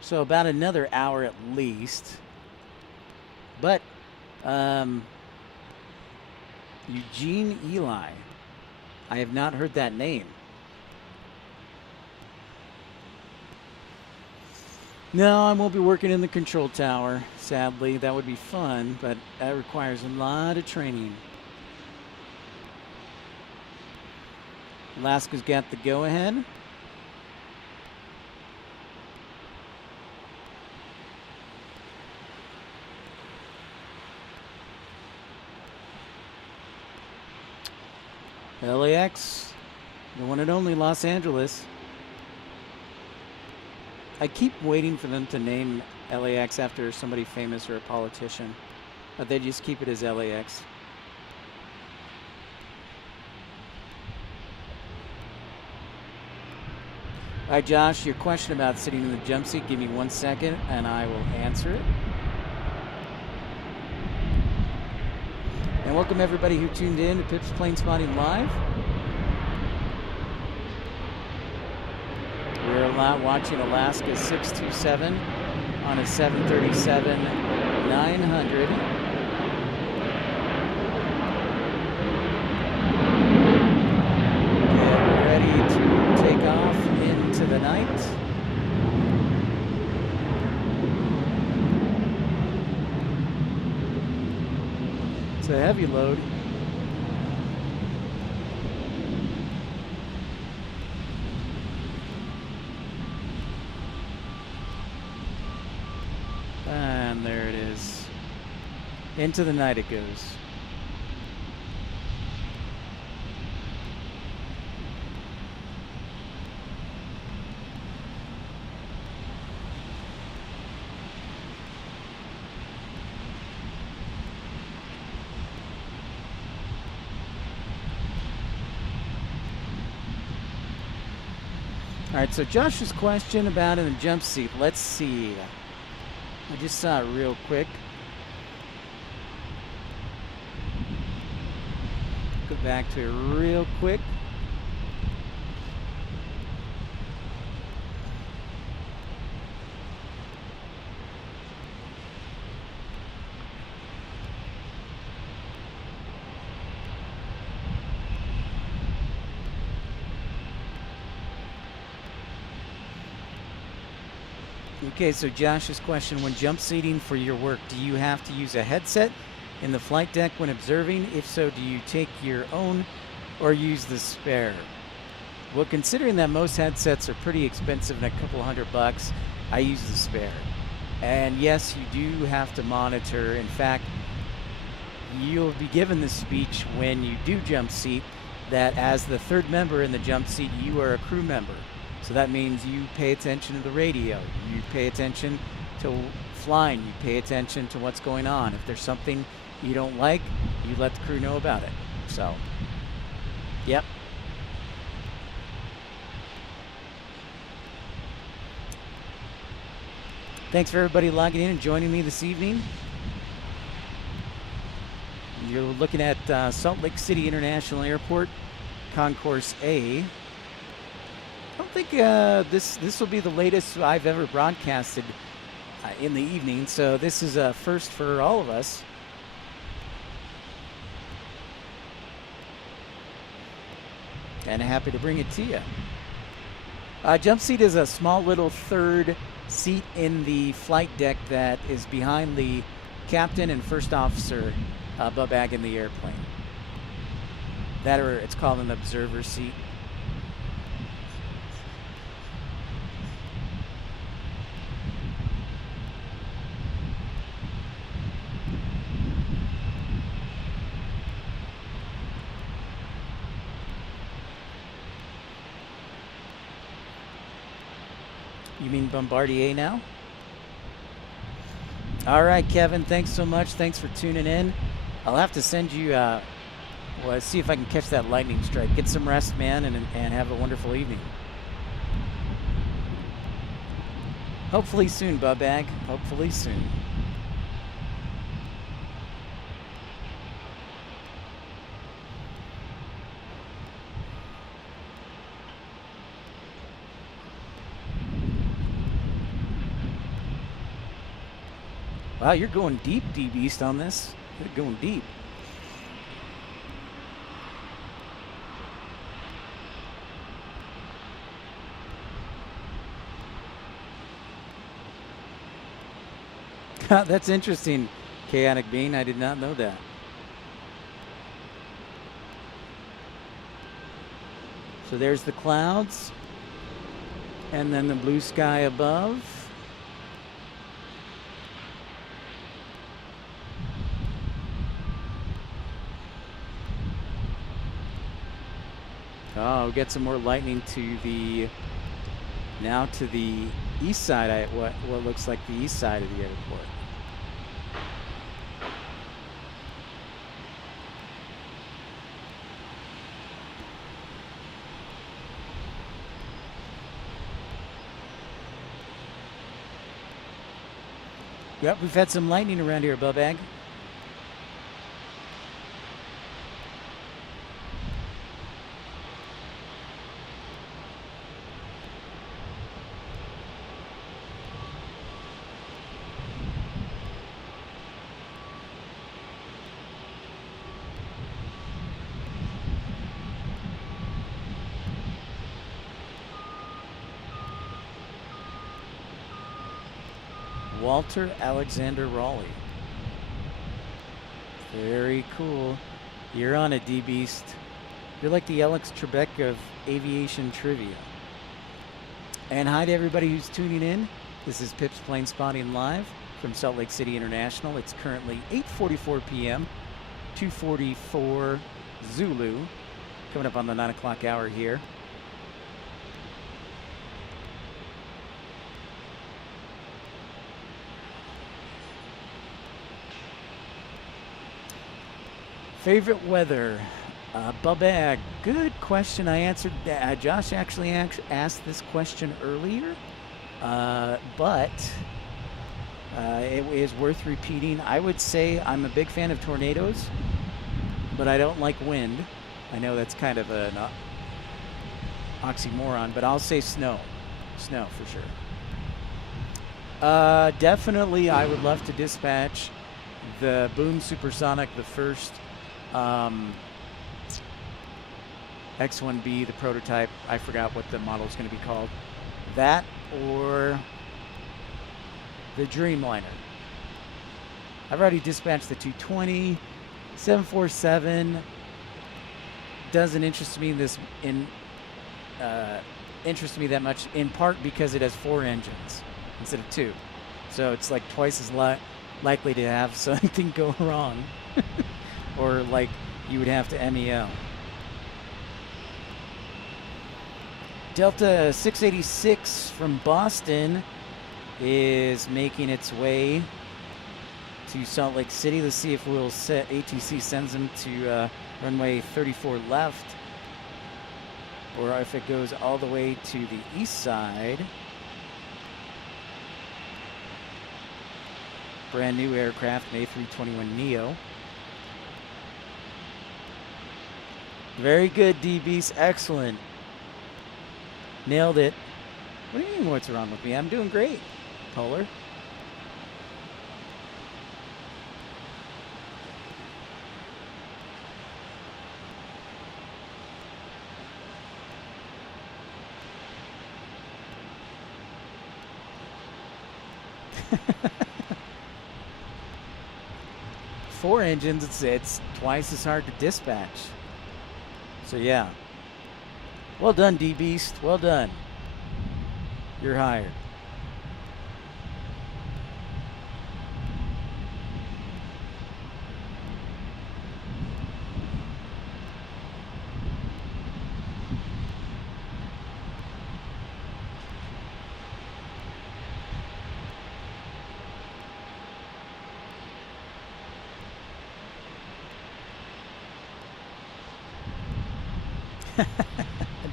So about another hour at least. But Eugene Eli, I have not heard that name. No, I won't be working in the control tower, sadly. That would be fun, but that requires a lot of training. Alaska's got the go-ahead. LAX, the one and only Los Angeles. I keep waiting for them to name LAX after somebody famous or a politician, but they just keep it as LAX. All right, Josh, your question about sitting in the jump seat, give me 1 second and I will answer it. And welcome everybody who tuned in to Pip's Planespotting Live. We're watching Alaska 627 on a 737-900. Get ready to take off into the night. It's a heavy load. And there it is. Into the night it goes. All right, so Josh's question about in the jump seat. Let's see. I just saw it real quick. Go back to it real quick. Okay, so Josh's question, when jump seating for your work, do you have to use a headset in the flight deck when observing? If so, do you take your own or use the spare? Well, considering that most headsets are pretty expensive and a couple $100, I use the spare. And yes, you do have to monitor. In fact, you'll be given the speech when you do jump seat that as the third member in the jump seat, you are a crew member. So that means you pay attention to the radio, you pay attention to flying, you pay attention to what's going on. If there's something you don't like, you let the crew know about it. So, yep. Thanks for everybody logging in and joining me this evening. You're looking at Salt Lake City International Airport, Concourse A. I don't think this will be the latest I've ever broadcasted in the evening, so this is a first for all of us. And happy to bring it to you. Jump seat is a small little third seat in the flight deck that is behind the captain and first officer above bag in the airplane. That, or it's called an observer seat. You mean Bombardier now? All right, Kevin, thanks so much. Thanks for tuning in. I'll have to send you, well, see if I can catch that lightning strike. Get some rest, man, and have a wonderful evening. Hopefully soon, Bubag. Hopefully soon. Wow, you're going deep, D-Beast, on this. You're going deep. That's interesting, Chaotic Bean. I did not know that. So there's the clouds, and then the blue sky above. Oh, we get some more lightning to the, now to the east side, what looks like the east side of the airport. Yep, we've had some lightning around here, Bubag. Walter Alexander Raleigh. Very cool. You're on it, D-Beast. You're like the Alex Trebek of aviation trivia. And hi to everybody who's tuning in. This is Pip's Planespotting Live from Salt Lake City International. It's currently 8:44 p.m., 2:44 Zulu, coming up on the 9 o'clock hour here. Favorite weather? Bubba, good question. I answered. Josh actually asked this question earlier, but it is worth repeating. I would say I'm a big fan of tornadoes, but I don't like wind. I know that's kind of an oxymoron, but I'll say snow. Snow for sure. Definitely, I would love to dispatch the Boom Supersonic, the first X1B, the prototype. I forgot what the model is going to be called. That or the Dreamliner. I've already dispatched the 220. 747 doesn't interest me interest me that much, in part because it has 4 engines instead of 2. So it's like twice as likely to have something go wrong or like you would have to MEL. Delta 686 from Boston is making its way to Salt Lake City. Let's see if ATC sends them to runway 34 left, or if it goes all the way to the east side. Brand new aircraft, an A321neo. Very good, D-Beast. Excellent. Nailed it. What do you mean, what's wrong with me? I'm doing great, Polar. Four engines, it's twice as hard to dispatch. So yeah. Well done, D-Beast. Well done. You're hired.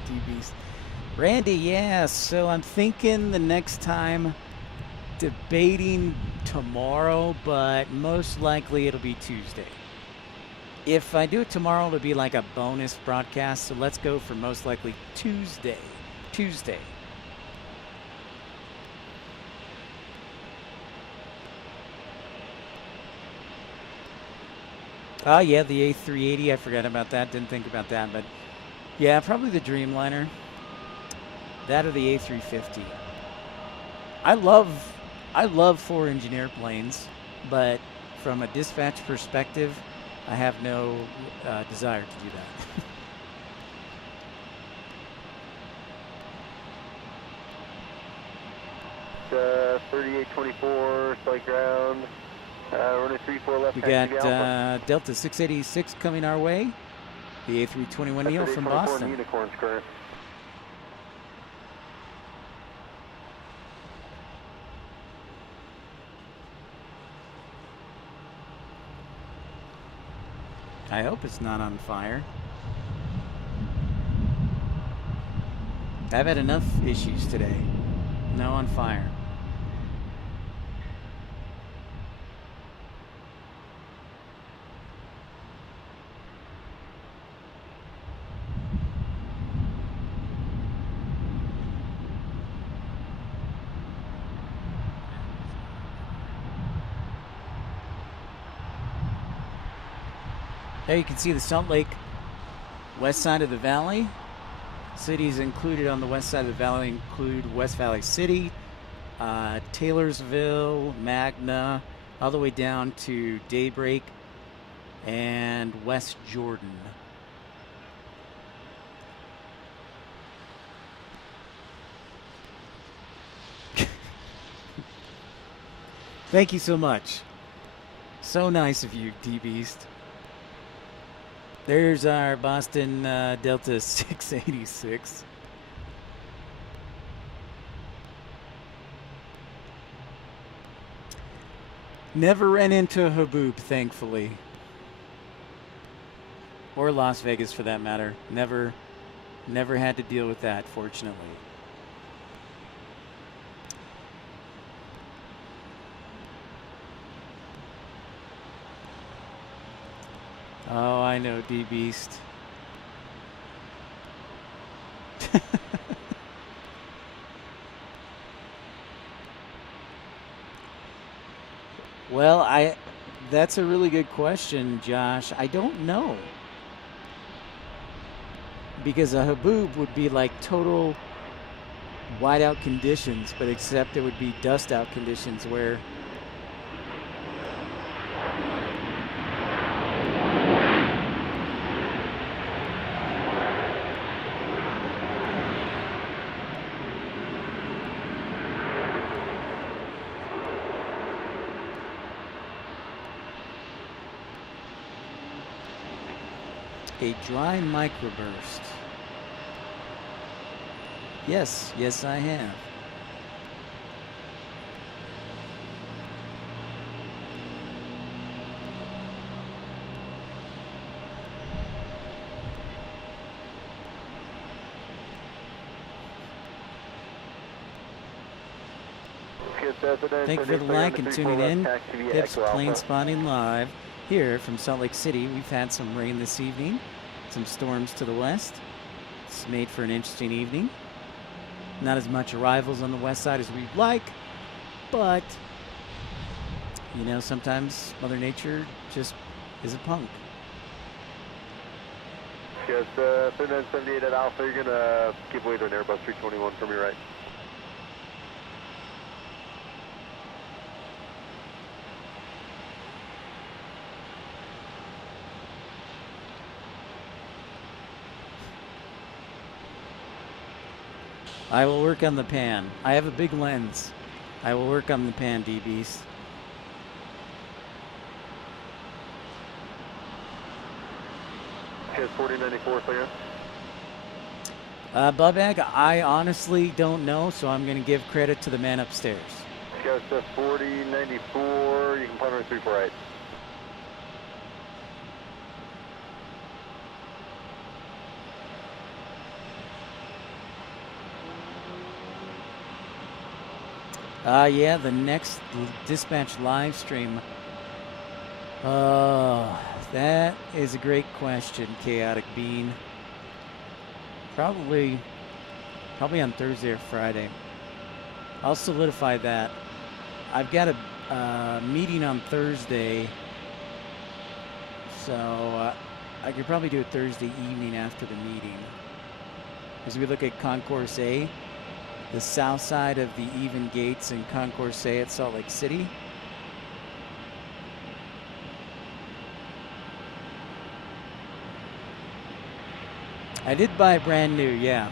D-Beast. Randy, yeah, so I'm thinking the next time, debating tomorrow, but most likely it'll be Tuesday. If I do it tomorrow, it'll be like a bonus broadcast, so let's go for most likely Tuesday. Oh, yeah, the A380. I forgot about that. Didn't think about that. But, yeah, probably the Dreamliner. That or the A350. I love 4-engine airplanes, but from a dispatch perspective, I have no desire to do that. 3824, slight ground. Running 34 left. We got Delta 686 coming our way. The A321neo from Boston. Unicorns current. I hope it's not on fire. I've had enough issues today. No on fire. There you can see the Salt Lake west side of the valley. Cities included on the west side of the valley include West Valley City, Taylorsville, Magna, all the way down to Daybreak and West Jordan. Thank you so much. So nice of you, D-Beast. There's our Boston Delta 686. Never ran into a Haboop, thankfully. or Las Vegas for that matter. Never had to deal with that, fortunately. Oh, I know, D-Beast. Well, that's a really good question, Josh. I don't know. Because a haboob would be like total whiteout conditions, but except it would be dust out conditions where a dry microburst. Yes, I have. Thank you for the like and tuning in. Hips Planespotting live here from Salt Lake City. We've had some rain this evening, some storms to the west. It's made for an interesting evening. Not as much arrivals on the west side as we'd like, but you know, sometimes Mother Nature just is a punk. Yes, 3978 at Alpha, you're gonna keep away to an Airbus 321 from your right. I will work on the pan. I have a big lens. I will work on the pan, D-Beast. Yes, 4094, clear. Bubag, I honestly don't know, so I'm going to give credit to the man upstairs. Yes, 4094, you can punt on 348. Yeah, the next dispatch live stream. That is a great question, Chaotic Bean. Probably on Thursday or Friday. I'll solidify that. I've got a meeting on Thursday, so I could probably do it Thursday evening after the meeting. As we look at Concourse A, the south side of the Even Gates and Concourse A at Salt Lake City. I did buy brand new, yeah.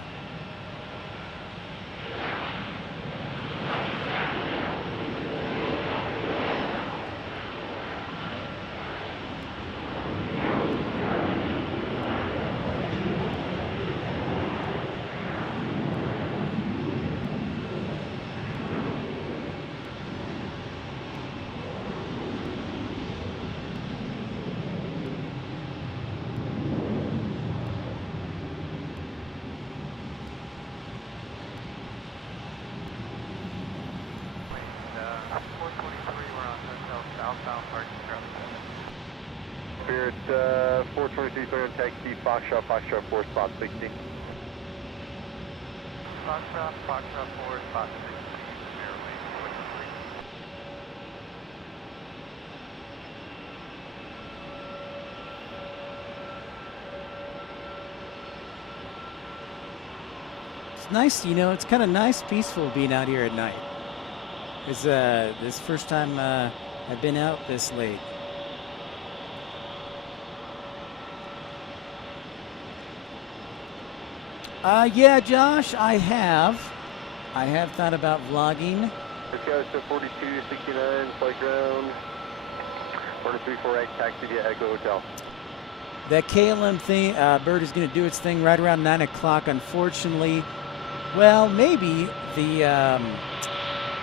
Spirit 423, clear and taxi, Foxtrot 4, spot 16. Foxtrot 4, spot 16, It's nice, you know, it's kind of nice, peaceful being out here at night. It's this first time I've been out this late. Yeah, Josh, I have thought about vlogging. This guy's to 4269, flight ground. 1348, taxi via Echo Hotel. That KLM thing, bird is going to do its thing right around 9 o'clock. Unfortunately, well, maybe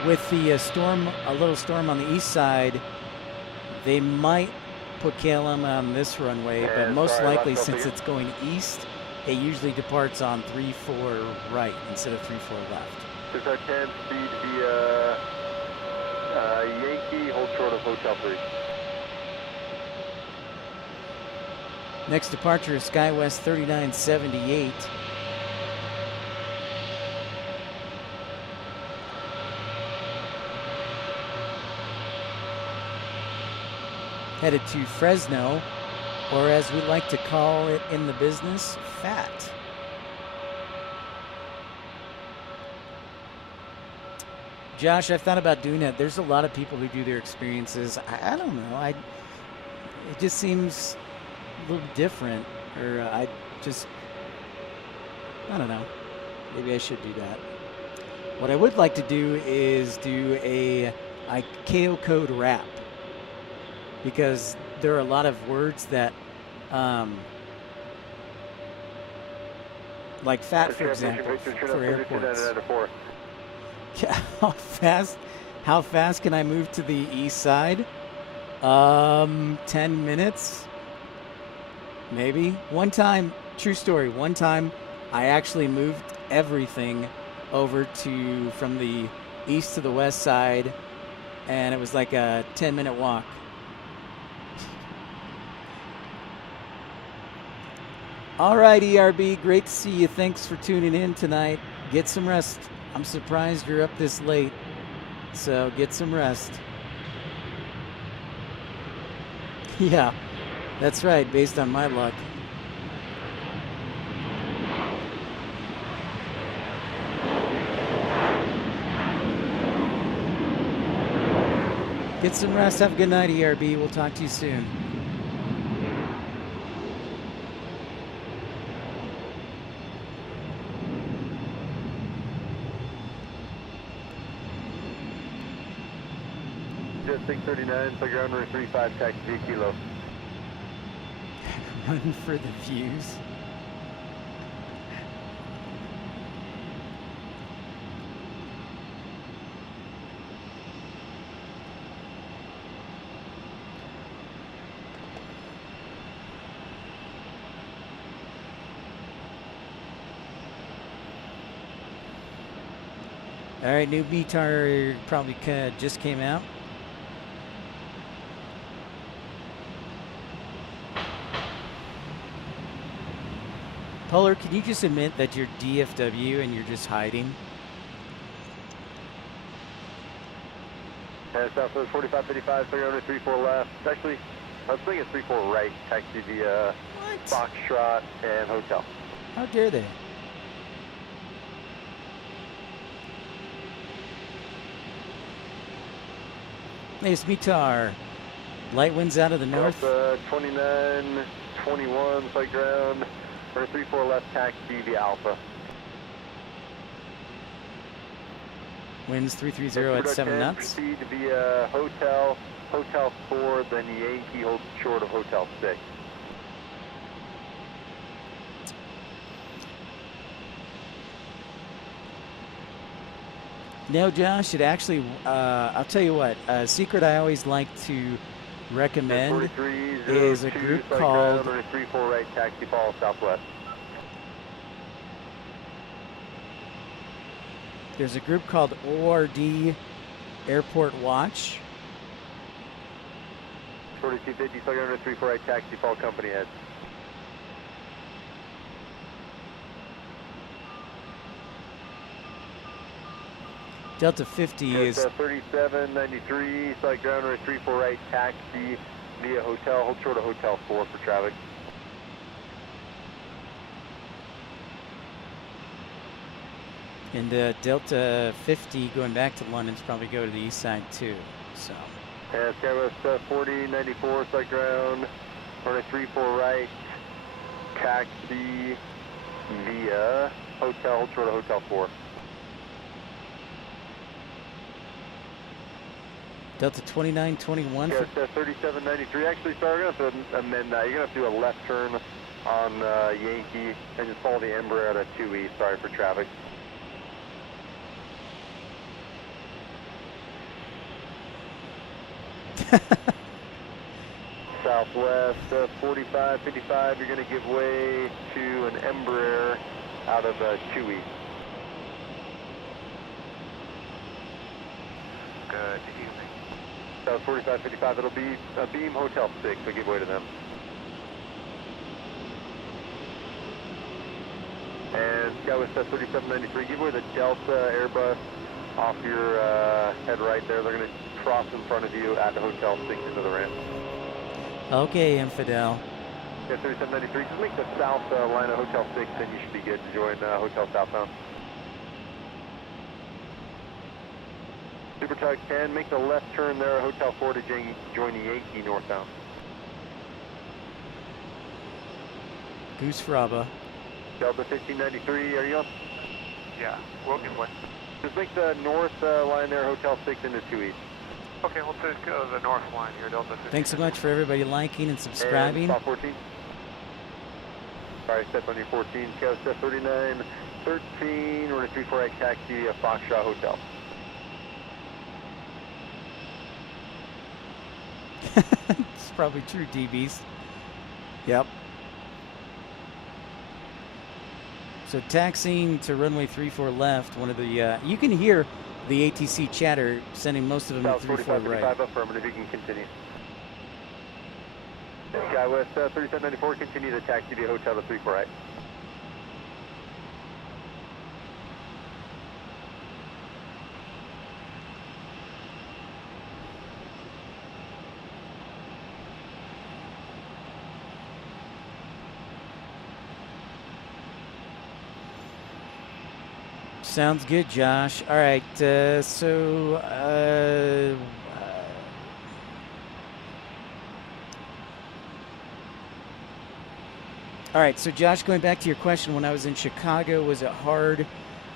with the storm, a little storm on the east side, they might put KLM on this runway, but And most sorry, likely left since over. it's going east, it usually departs on 34 right instead of 34 left. 610, speed via Yankee, hold short of Hotel 3. Next departure is SkyWest 3978. Headed to Fresno, or as we like to call it in the business, FAT. Josh, I've thought about doing it. There's a lot of people who do their experiences. I don't know. It just seems a little different, or I don't know. Maybe I should do that. What I would like to do is do a ICAO code wrap, because there are a lot of words that, like FAT, for example, for airports. Yeah, how fast can I move to the east side? 10 minutes, maybe. One time, true story, one time I actually moved everything over from the east to the west side, and it was like a 10-minute walk. All right, ERB, great to see you. Thanks for tuning in tonight. Get some rest. I'm surprised you're up this late, so get some rest. Yeah, that's right, based on my luck. Get some rest. Have a good night, ERB. We'll talk to you soon. Jet 639, so ground runway 35, taxi via Kilo. Run for the views. All right, new VTAR probably just came out. Polar, can you just admit that you're DFW and you're just hiding? And Southwest 4555, so ground runway 34 left. Actually, I was thinking 34 right, taxi via What? Foxtrot and Hotel. How dare they? Nice VTAR. Light winds out of the north. 29, 21, flight ground, runway 34 left, taxi via Alpha. Winds 330 at 7 knots. Proceed via Hotel 4, then Yankee, hold short of Hotel 6. No, Josh, it actually, I'll tell you what, a secret I always like to recommend is a group called 34 right, taxi follow southwest. There's a group called ORD Airport Watch. 4250, so ground 34 right, taxi follow company head. Delta 50 is 3793, flight ground runway 34 right, taxi via Hotel, hold short of Hotel 4 for traffic. and Delta 50 going back to London's probably go to the east side too. So And SkyWest 4094, flight ground runway 34 right, taxi via Hotel, hold short of Hotel 4. Delta 2921 Yes, for 3793. Actually, sorry, we're going to have to amend that. You're going to have to do a left turn on Yankee and just follow the Embraer out of 2 East. Sorry for traffic. South Southwest 45, 55, you're going to give way to an Embraer out of Chewy. Good evening. South 45, 55, it'll be a Beam Hotel 6, so give way to them. And Skywest 3793, give way to Delta Airbus off your head right there. They're going to cross in front of you at the Hotel 6 into the ramp. Okay, Infidel. Yeah, 3793, just make the south line of Hotel 6, then you should be good to join Hotel Southbound. Super Tug 10, make the left turn there at Hotel 4 to join the Yankee northbound. Goose Fraba. Delta 1593, are you up? Yeah, we'll give way. Just make the north line there, Hotel 6 into 2 East. Okay, we'll take the north line here, Delta 15. Thanks so much for everybody liking and subscribing. And stop 14. Alright, step on your 14, Scout step 39, 13, we're going to 34 right taxi a Foxtrot Hotel. It's probably true, DBs. Yep. So taxiing to runway 34 left, one of the, you can hear the ATC chatter sending most of them South to 34 45, right. 55 affirmative, you can continue. Skywest 3794, continue the taxi to Hotel to 34 right. Sounds good, Josh. All right, all right, so Josh, going back to your question, when I was in Chicago, was it hard?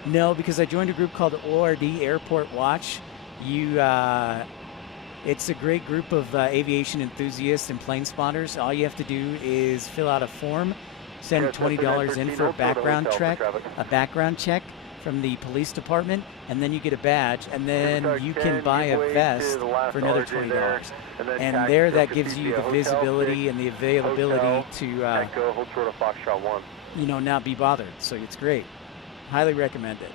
No, because I joined a group called ORD Airport Watch. It's a great group of aviation enthusiasts and plane spotters. All you have to do is fill out a form, send $20 in for a background check from the police department, and then you get a badge, and then you can buy a vest for another $20. And there, that gives you the visibility and the availability to, you know, not be bothered. So it's great. Highly recommend it.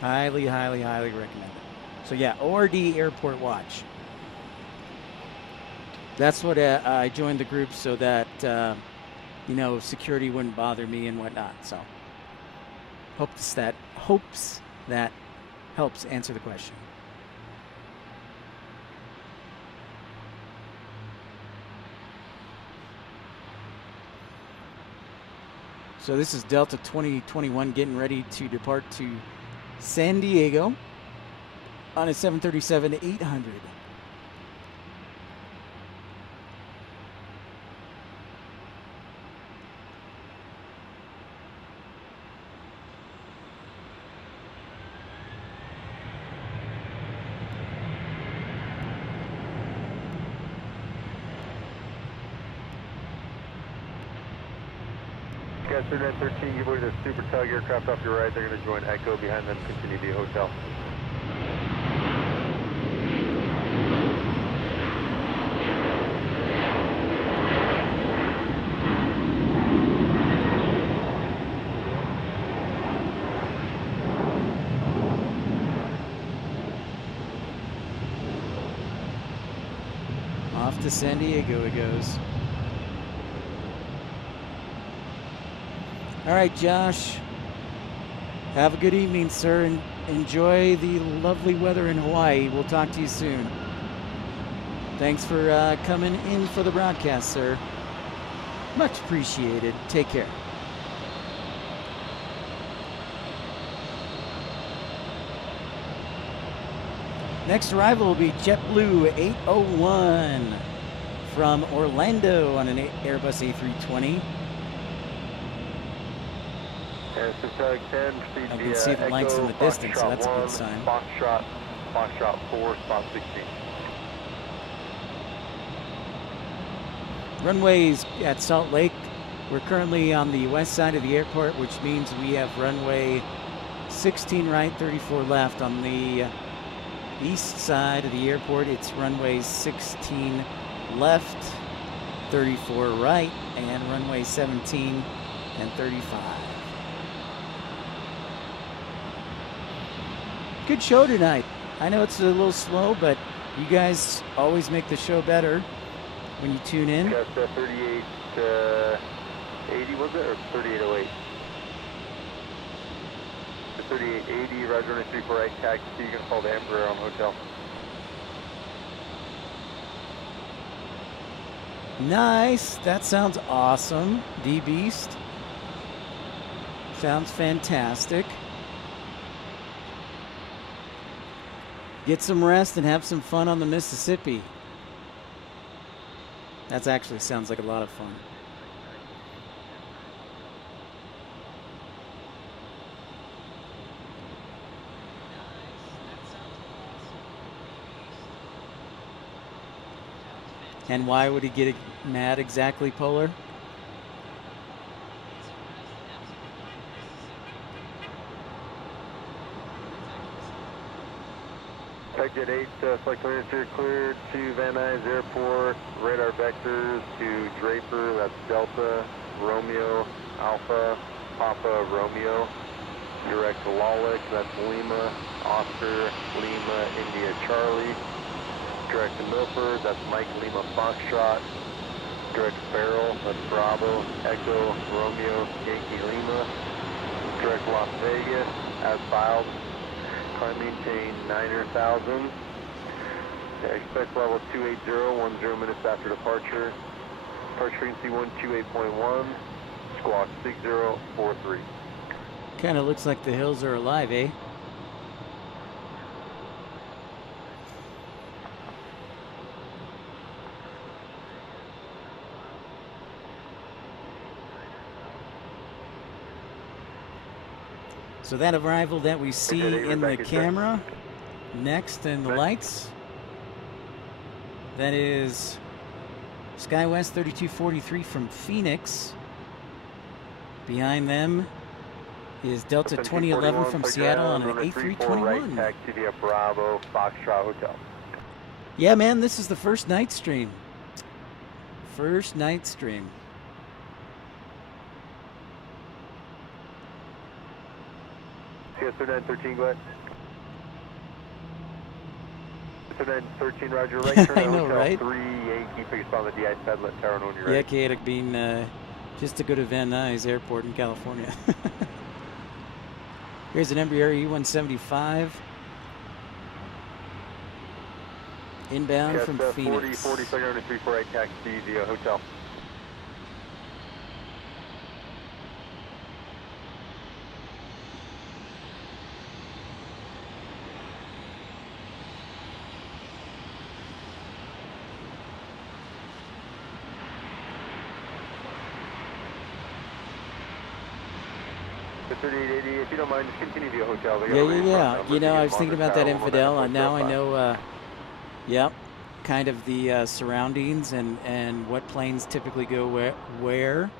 Highly, highly, highly recommend it. So yeah, ORD Airport Watch. That's what I joined the group so that, you know, security wouldn't bother me and whatnot. So hopes that helps answer the question. So this is Delta 2021 getting ready to depart to San Diego on a 737-800. Guys, 3913, give way to the Super Tug aircraft off your right. They're going to join Echo behind them, continue the hotel. Off to San Diego it goes. All right, Josh. Have a good evening, sir, and enjoy the lovely weather in Hawaii. We'll talk to you soon. Thanks for coming in for the broadcast, sir. Much appreciated. Take care. Next arrival will be JetBlue 801 from Orlando on an Airbus A320. I can see the lights in the distance, so that's a good sign. Foxtrot 4, spot 16. Runways at Salt Lake We're currently on the west side of the airport, which means we have runway 16 right, 34 left. On the east side of the airport, it's runway 16 left, 34 right, and runway 17 and 35. Good show tonight. I know it's a little slow, but you guys always make the show better when you tune in. Got 3880 was it, or 3808? 3880, Roger, runway 34 right, taxi, you can call the Emperor on hotel. Nice. That sounds awesome. D-Beast. Sounds fantastic. Get some rest and have some fun on the Mississippi. That actually sounds like a lot of fun. And why would he get mad exactly, Polar? Jet 8, flight clearance here, cleared to Van Nuys Airport, radar vectors to Draper, that's Delta, Romeo, Alpha, Papa, Romeo, direct to Lawlick, that's Lima, Oscar, Lima, India, Charlie, direct to Milford, that's Mike, Lima, Foxtrot, direct to Farrell, that's Bravo, Echo, Romeo, Yankee, Lima, direct to Las Vegas, as filed. Climb maintain 9,000. Expect level 280, 10 minutes after departure. Departure frequency 128.1, squawk 6043. Kind of looks like the hills are alive, eh? So that arrival that we see in the camera next in the lights, that is SkyWest 3243 from Phoenix. Behind them is Delta 2011 from Seattle on an A321. Right, taxi via Bravo, Foxtrot Hotel. Yeah, man, this is the first night stream. First night stream. CS 3913, go ahead. 3913, Roger, right turn I know, Hotel right? 3, Yankee, pick us on the DI Pedlet Tower when you're Yeah, ready. chaotic being just to go to Van Nuys Airport in California. Here's an Embraer E175 inbound Yes, from 40, Phoenix. 40, 34 right, taxi via hotel. The 3880, if you don't mind, just continue via hotel. They got a range Yeah. number, You know, so I you was get thinking longer about that tower, infidel, 194.05. and now I know, yep, kind of the surroundings and what planes typically go where.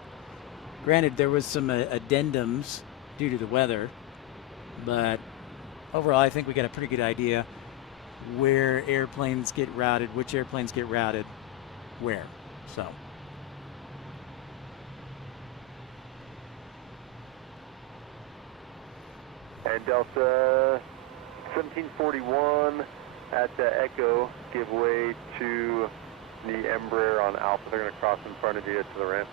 Granted, there was some addendums due to the weather, but overall, I think we got a pretty good idea where airplanes get routed, which airplanes get routed where. So. And Delta 1741 at the Echo, give way to the Embraer on Alpha. They're going to cross in front of you to the ramp.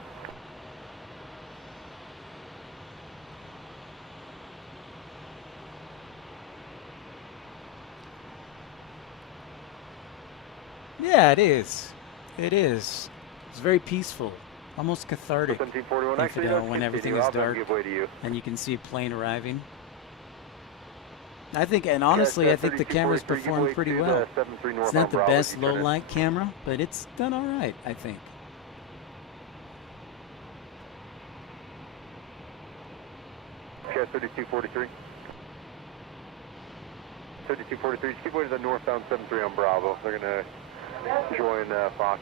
Yeah, it is. It is. It's very peaceful, almost cathartic. 1741, actually, Infidel, don't when everything continue. is I'll then dark give way to you. and you can see a plane arriving. I think, and honestly, I think the camera's performed pretty well. It's not the best low light camera, but it's done all right, I think. Okay, 3243. 3243, just keep way to the northbound 73 on Bravo. They're going to join Fox.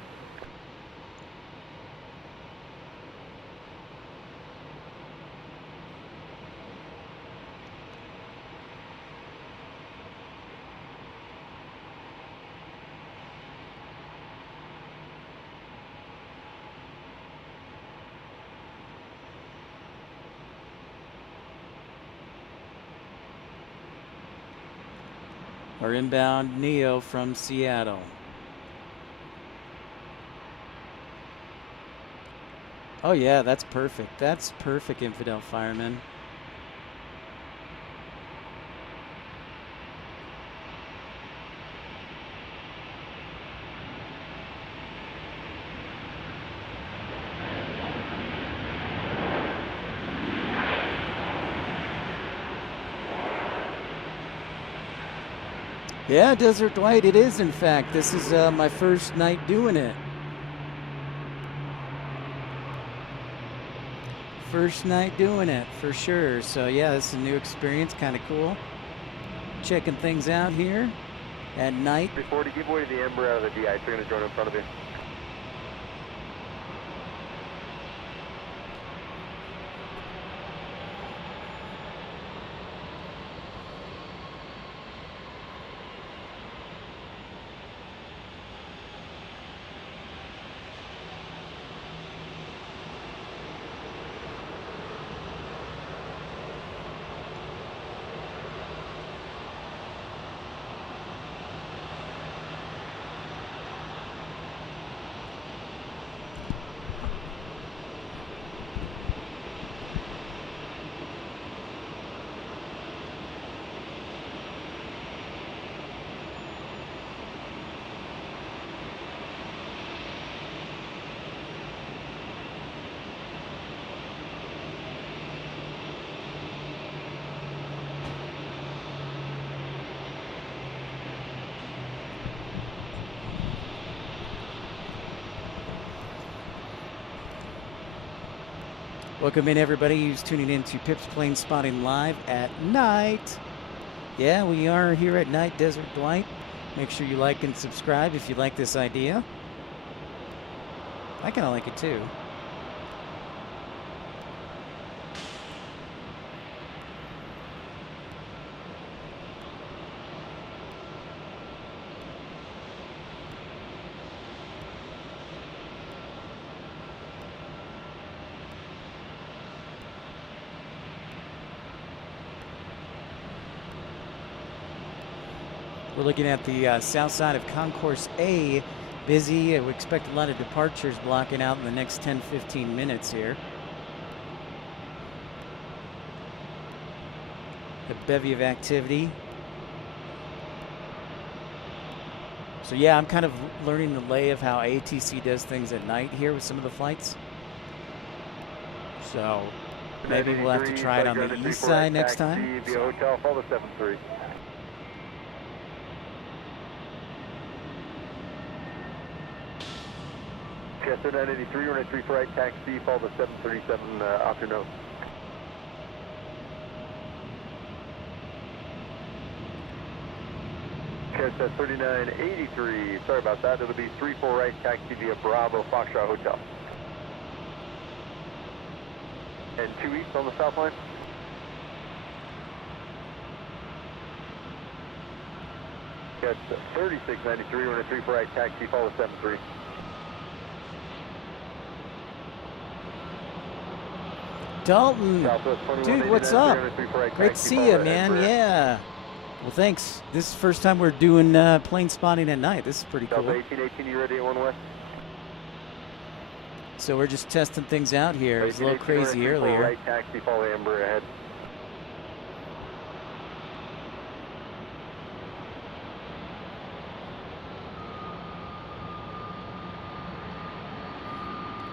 our inbound Neo from Seattle. Oh yeah, that's perfect. That's perfect, Infidel Fireman. Yeah, Desert Dwight, it is in fact. This is my first night doing it. First night doing it, for sure. So yeah, this is a new experience, kind of cool. Checking things out here at night. 340, give away the Ember out of the DI. You're going to join in front of you. Welcome in everybody who's tuning in to Pip's Plane Spotting Live at night. Yeah, we are here at night, Desert Dwight. Make sure you like and subscribe if you like this idea. I kind of like it too. We're looking at the south side of Concourse A. Busy. We expect a lot of departures blocking out in the next 10-15 minutes here. A bevy of activity. So yeah, I'm kind of learning the lay of how ATC does things at night here with some of the flights. So maybe we'll have to try it on the east side next time. Hotel, follow the 73. Chester 983, runway 3 for right, taxi, follow the 737 off your nose. Chester 3983, sorry about that, it'll be 3 for right, taxi via Bravo, Foxtrot Hotel. And 2 east on the south line. Chester 3693, runway 3 for right, taxi, follow the 73. Dalton, dude, what's up? Great to see you, man. Yeah. Well, thanks. This is the first time we're doing plane spotting at night. This is pretty cool. 1818, you ready at 1 west? So we're just testing things out here. It was a little crazy earlier. Right taxi, follow Amber ahead.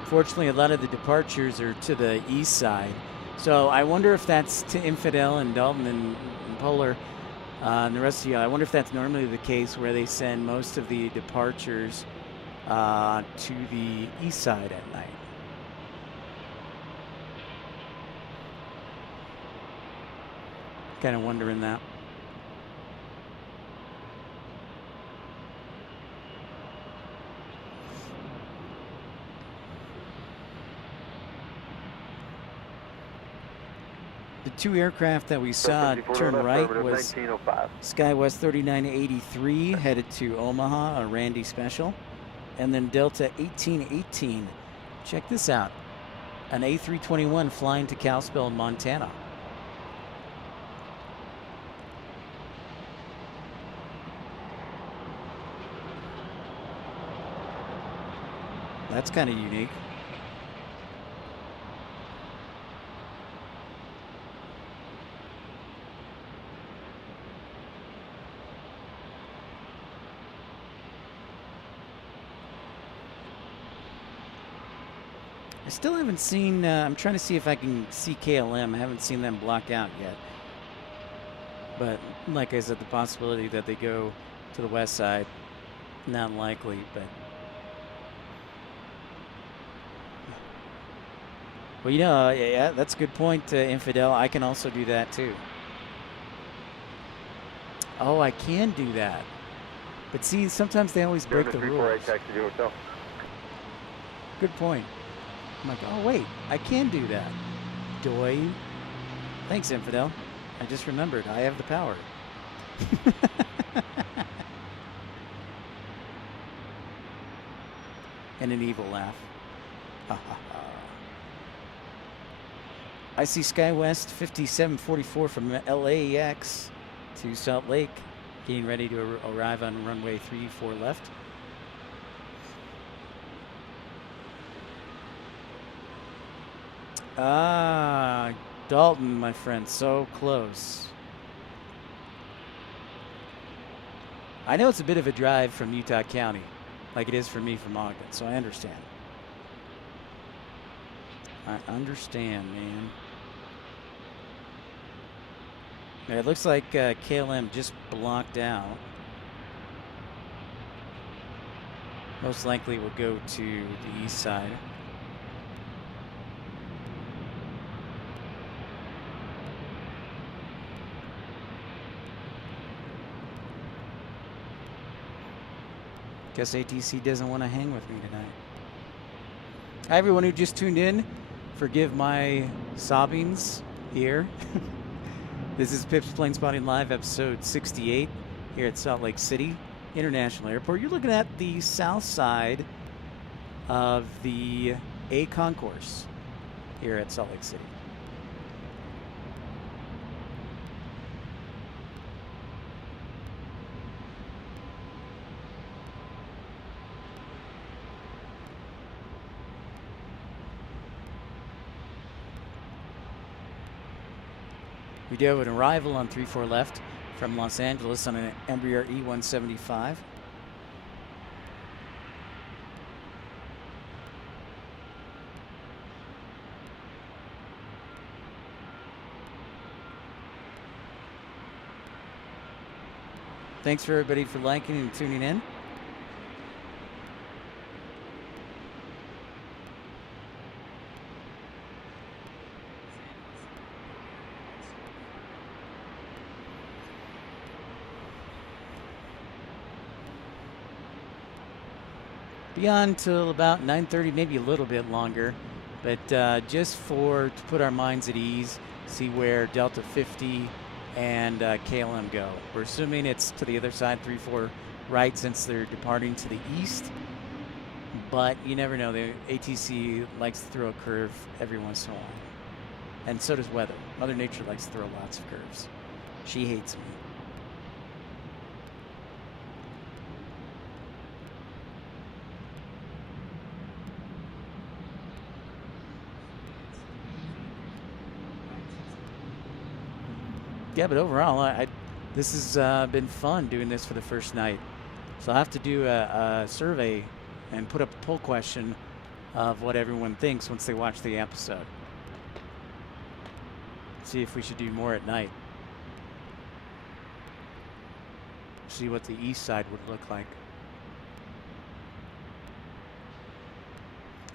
Fortunately, a lot of the departures are to the east side. So I wonder if that's to Infidel and Dalton and Polar and the rest of you. I wonder if that's normally the case where they send most of the departures to the east side at night. Kind of wondering that. The 2 aircraft that we saw turn right was SkyWest 3983 headed to Omaha, a Randy special, and then Delta 1818. Check this out, an A321 flying to Kalispell, Montana. That's kind of unique. I still haven't seen, I'm trying to see if I can see KLM. I haven't seen them block out yet. But like I said, the possibility that they go to the west side, not likely, but. Well, you know, yeah, that's a good point, Infidel. I can also do that too. Oh, I can do that. But see, sometimes they always break the rules. Taxi to hotel. Good point. I'm like, oh, wait, I can do that. Doy. Thanks, Infidel. I just remembered. I have the power. And an evil laugh. Ha ha ha. I see SkyWest 5744 from LAX to Salt Lake, getting ready to arrive on runway 34 left. Ah, Dalton, my friend, so close. I know it's a bit of a drive from Utah County, like it is for me from Ogden, so I understand. I understand, man. Yeah, it looks like KLM just blocked out. Most likely will go to the east side. Guess ATC doesn't want to hang with me tonight. Hi, everyone who just tuned in. Forgive my sobbings here. This is Pip's Planespotting Live, episode 68, here at Salt Lake City International Airport. You're looking at the south side of the A concourse here at Salt Lake City. We do have an arrival on 34 left from Los Angeles on an Embraer E175. Thanks for everybody for liking and tuning in. Be on till about 9:30, maybe a little bit longer, but just to put our minds at ease, see where Delta 50 and KLM go. We're assuming it's to the other side, 3-4 right, since they're departing to the east, but you never know. The ATC likes to throw a curve every once in a while, and so does weather. Mother Nature likes to throw lots of curves. She hates me. Yeah, but overall, this has been fun doing this for the first night. So I'll have to do a survey and put up a poll question of what everyone thinks once they watch the episode. See if we should do more at night. See what the east side would look like.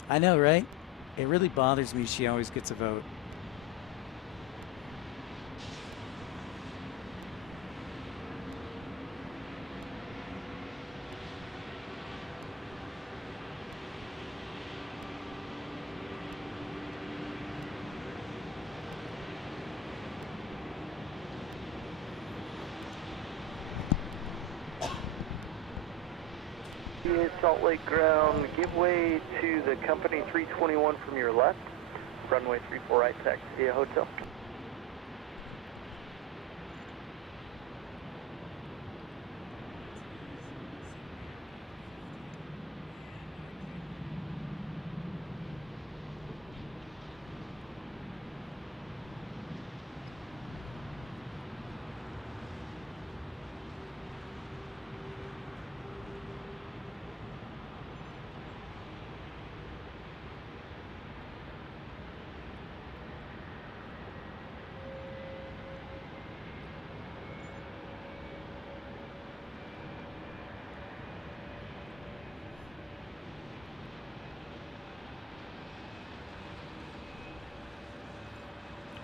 I know, right? It really bothers me she always gets a vote. Salt Lake ground, give way to the company 321 from your left, runway 34 right, taxi to hotel.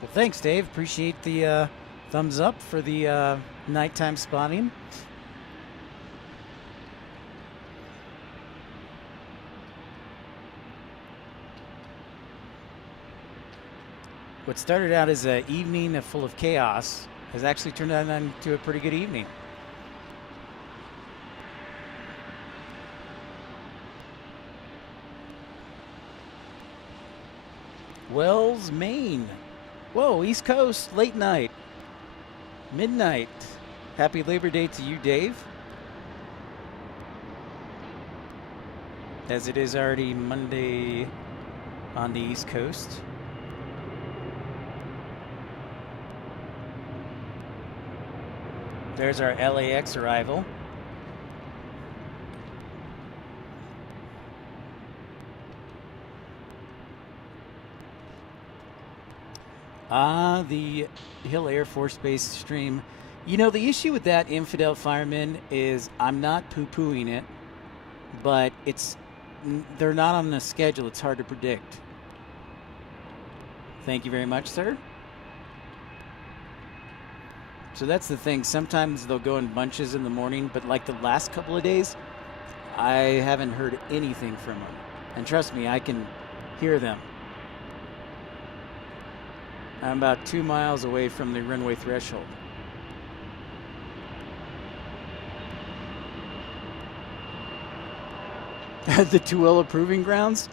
Well, thanks, Dave. Appreciate the thumbs up for the nighttime spotting. What started out as an evening full of chaos has actually turned out into a pretty good evening. Wells, Maine. Whoa, East Coast, late night, midnight. Happy Labor Day to you, Dave. As it is already Monday on the East Coast. There's our LAX arrival. The Hill Air Force Base stream. You know, the issue with that, Infidel Fireman, is I'm not poo-pooing it, but they're not on the schedule. It's hard to predict. Thank you very much, sir. So that's the thing. Sometimes they'll go in bunches in the morning, but like the last couple of days, I haven't heard anything from them. And trust me, I can hear them. I'm about 2 miles away from the runway threshold. The Tooele Proving Grounds?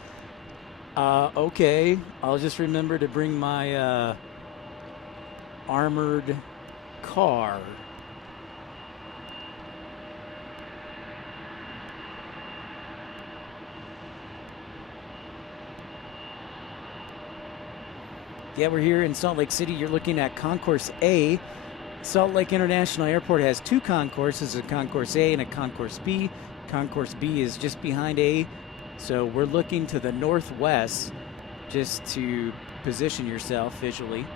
Okay. I'll just remember to bring my armored car. Yeah, we're here in Salt Lake City. You're looking at Concourse A. Salt Lake International Airport has two concourses, a Concourse A and a Concourse B. Concourse B is just behind A, so we're looking to the northwest just to position yourself visually.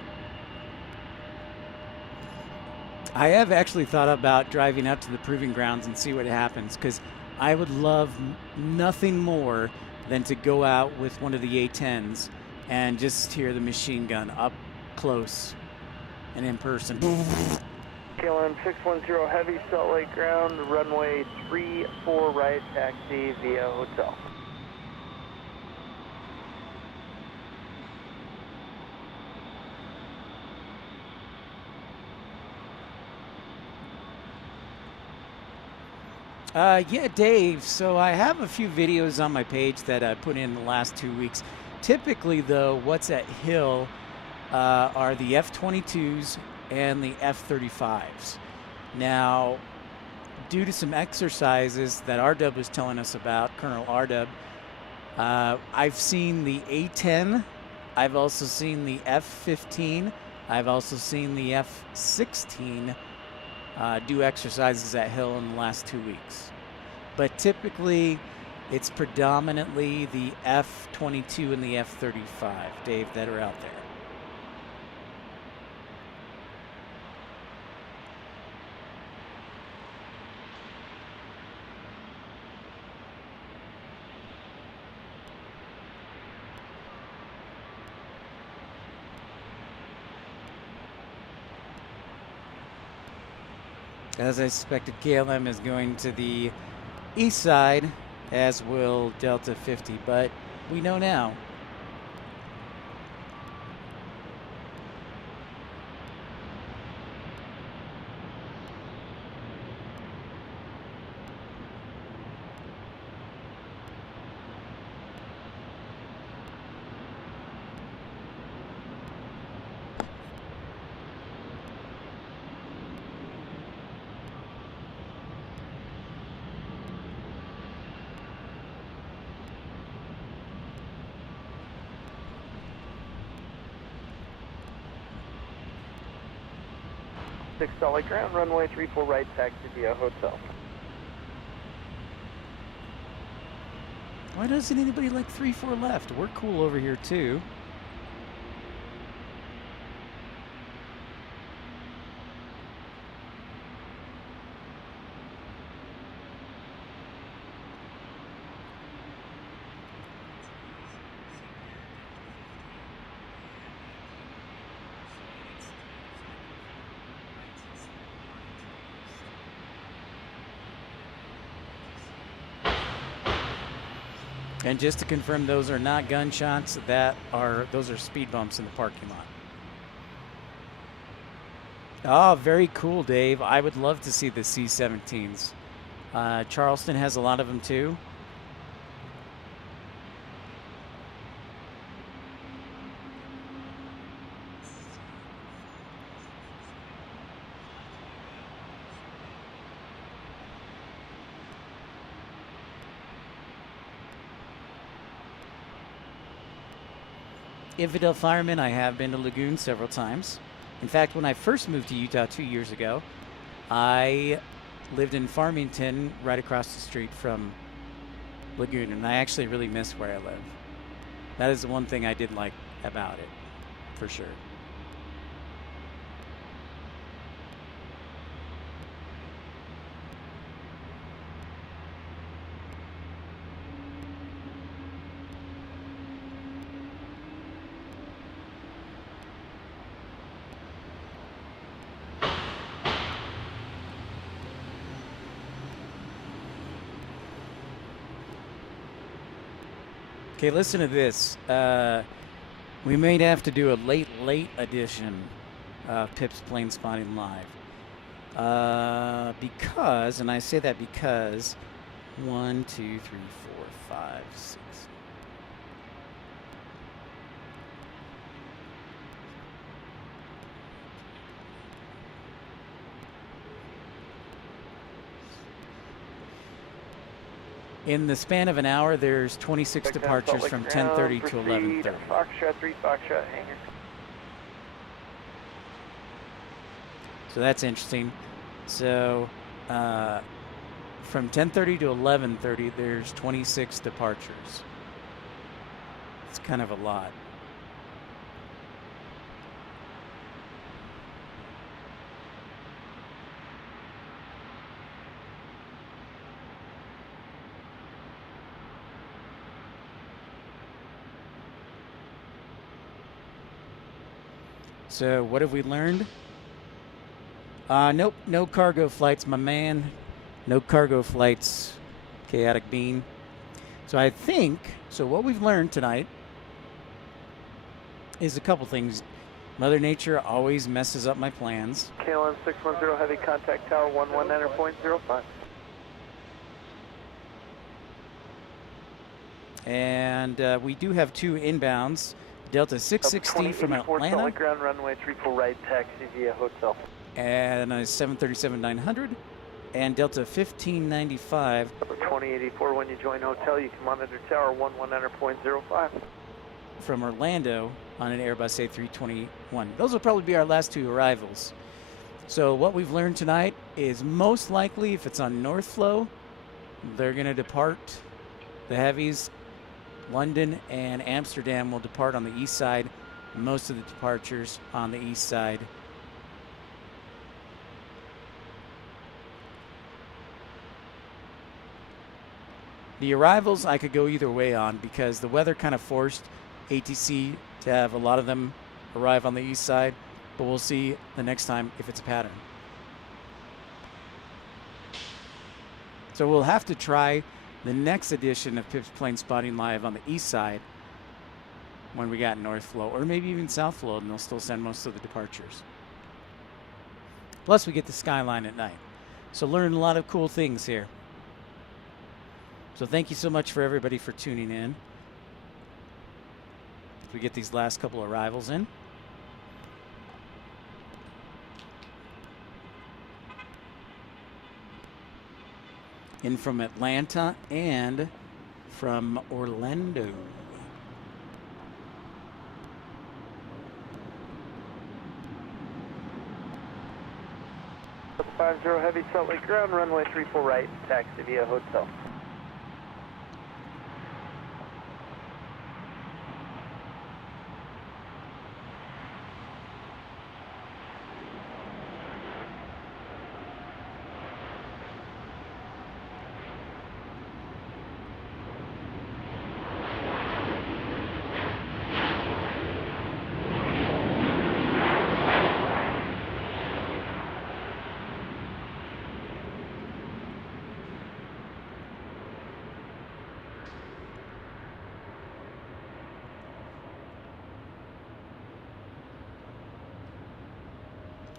I have actually thought about driving out to the proving grounds and see what happens, because I would love nothing more than to go out with one of the A-10s and just hear the machine gun up close and in person. KLM 610 Heavy, Salt Lake ground, runway 34 right, taxi via hotel. Yeah, Dave, so I have a few videos on my page that I put in the last 2 weeks. Typically, though, what's at Hill are the F-22s and the F-35s. Now, due to some exercises that RW was telling us about, Colonel RW, I've seen the A-10, I've also seen the F-15, I've also seen the F-16 do exercises at Hill in the last 2 weeks. But typically, it's predominantly the F-22 and the F-35, Dave, that are out there. As I suspected, KLM is going to the east side, as will Delta 50, but we know now. Salt Lake ground, runway 34 right, taxi via hotel. Why doesn't anybody like 3-4 left? We're cool over here too. And just to confirm, those are not gunshots. Those are speed bumps in the parking lot. Oh, very cool, Dave. I would love to see the C-17s. Charleston has a lot of them too. Infidel Fireman, I have been to Lagoon several times. In fact, when I first moved to Utah 2 years ago, I lived in Farmington, right across the street from Lagoon, and I actually really miss where I live. That is the one thing I did like about it, for sure. Okay, listen to this. We may have to do a late edition of Pip's Planespotting Live. Because, and I say that because, 1, 2, 3, 4, 5, 6. In the span of an hour, there's 26 departures from 10:30 to 11:30. Foxtrot 3, Foxtrot hangar. So that's interesting. So from 10:30 to 11:30, there's 26 departures. It's kind of a lot. So what have we learned? Nope, no cargo flights, my man. No cargo flights, Chaotic Bean. So I think, so what we've learned tonight is a couple things. Mother Nature always messes up my plans. KLM 610 heavy contact tower 11 enter point 05. And we do have two inbounds. Delta 660 from Atlanta. Ground runway 34 right, taxi via hotel. And a 737-900. And Delta 1595. 2084, when you join hotel, you can monitor tower 11 enter point 05. From Orlando on an Airbus A321. Those will probably be our last two arrivals. So what we've learned tonight is most likely if it's on North Flow, they're going to depart. The heavies, London and Amsterdam, will depart on the east side. Most of the departures on the east side. The arrivals I could go either way on because the weather kind of forced ATC to have a lot of them arrive on the east side, but we'll see the next time if it's a pattern. So we'll have to try the next edition of Pip's Planespotting Live on the east side when we got North Flow, or maybe even South Flow, and they'll still send most of the departures. Plus we get the skyline at night. So learn a lot of cool things here. So thank you so much for everybody for tuning in. If we get these last couple arrivals in. In from Atlanta and from Orlando. Five zero heavy Salt Lake ground runway 34 right, taxi via hotel.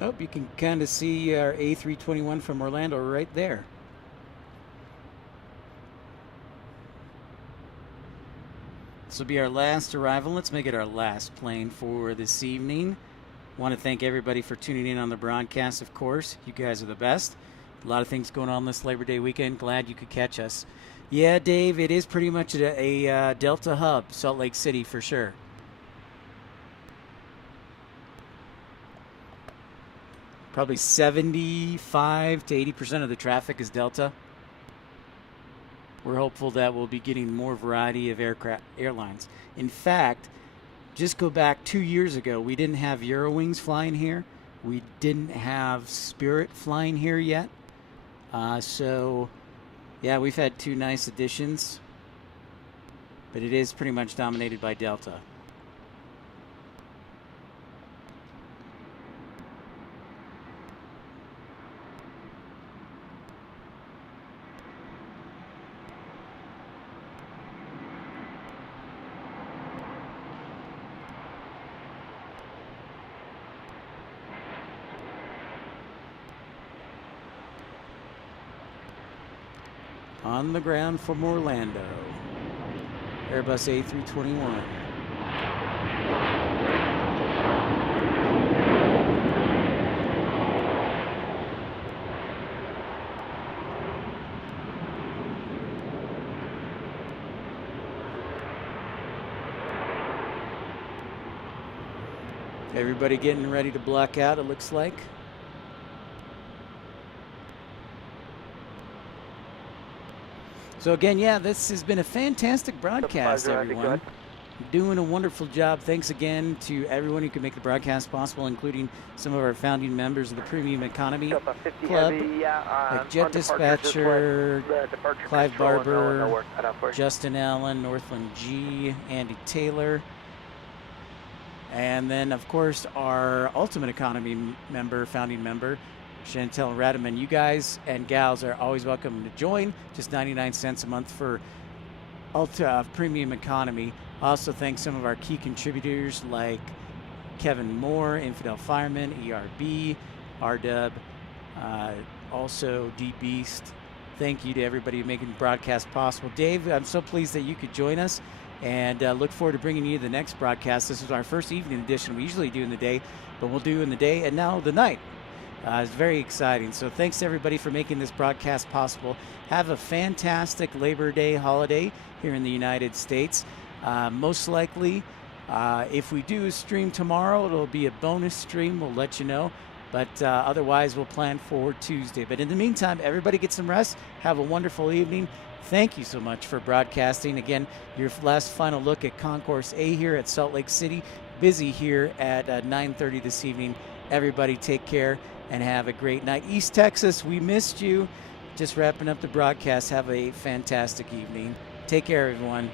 Oh, you can kind of see our A321 from Orlando right there. This will be our last arrival. Let's make it our last plane for this evening. Want to thank everybody for tuning in on the broadcast, of course. You guys are the best. A lot of things going on this Labor Day weekend. Glad you could catch us. Yeah, Dave, it is pretty much a Delta hub, Salt Lake City for sure. Probably 75 to 80% of the traffic is Delta. We're hopeful that we'll be getting more variety of airlines. In fact, just go back 2 years ago, we didn't have Eurowings flying here. We didn't have Spirit flying here yet. So, yeah, we've had 2 nice additions. But it is pretty much dominated by Delta. On the ground from Orlando, Airbus A321. Everybody getting ready to black out, it looks like. So again, yeah, this has been a fantastic broadcast, everyone. Doing a wonderful job. Thanks again to everyone who can make the broadcast possible, including some of our founding members of the Premium Economy Club, like Jet Dispatcher, Clive Barber, Justin Allen, Northland G, Andy Taylor, and then, of course, our Ultimate Economy member, founding member, Chantel Radaman. You guys and gals are always welcome to join. Just 99 cents a month for Premium Economy. Also, thanks some of our key contributors like Kevin Moore, Infidel Fireman, ERB, RDub, also D Beast. Thank you to everybody making the broadcast possible. Dave, I'm so pleased that you could join us, and look forward to bringing you the next broadcast. This is our first evening edition. We usually do in the day, but we'll do in the day and now the night. It's very exciting. So thanks to everybody for making this broadcast possible. Have a fantastic Labor Day holiday here in the United States. Most likely, if we do a stream tomorrow, it'll be a bonus stream. We'll let you know. But otherwise, we'll plan for Tuesday. But in the meantime, everybody get some rest. Have a wonderful evening. Thank you so much for broadcasting. Again, your last final look at Concourse A here at Salt Lake City. Busy here at 9:30 this evening. Everybody take care and have a great night. East Texas, we missed you. Just wrapping up the broadcast. Have a fantastic evening. Take care, everyone.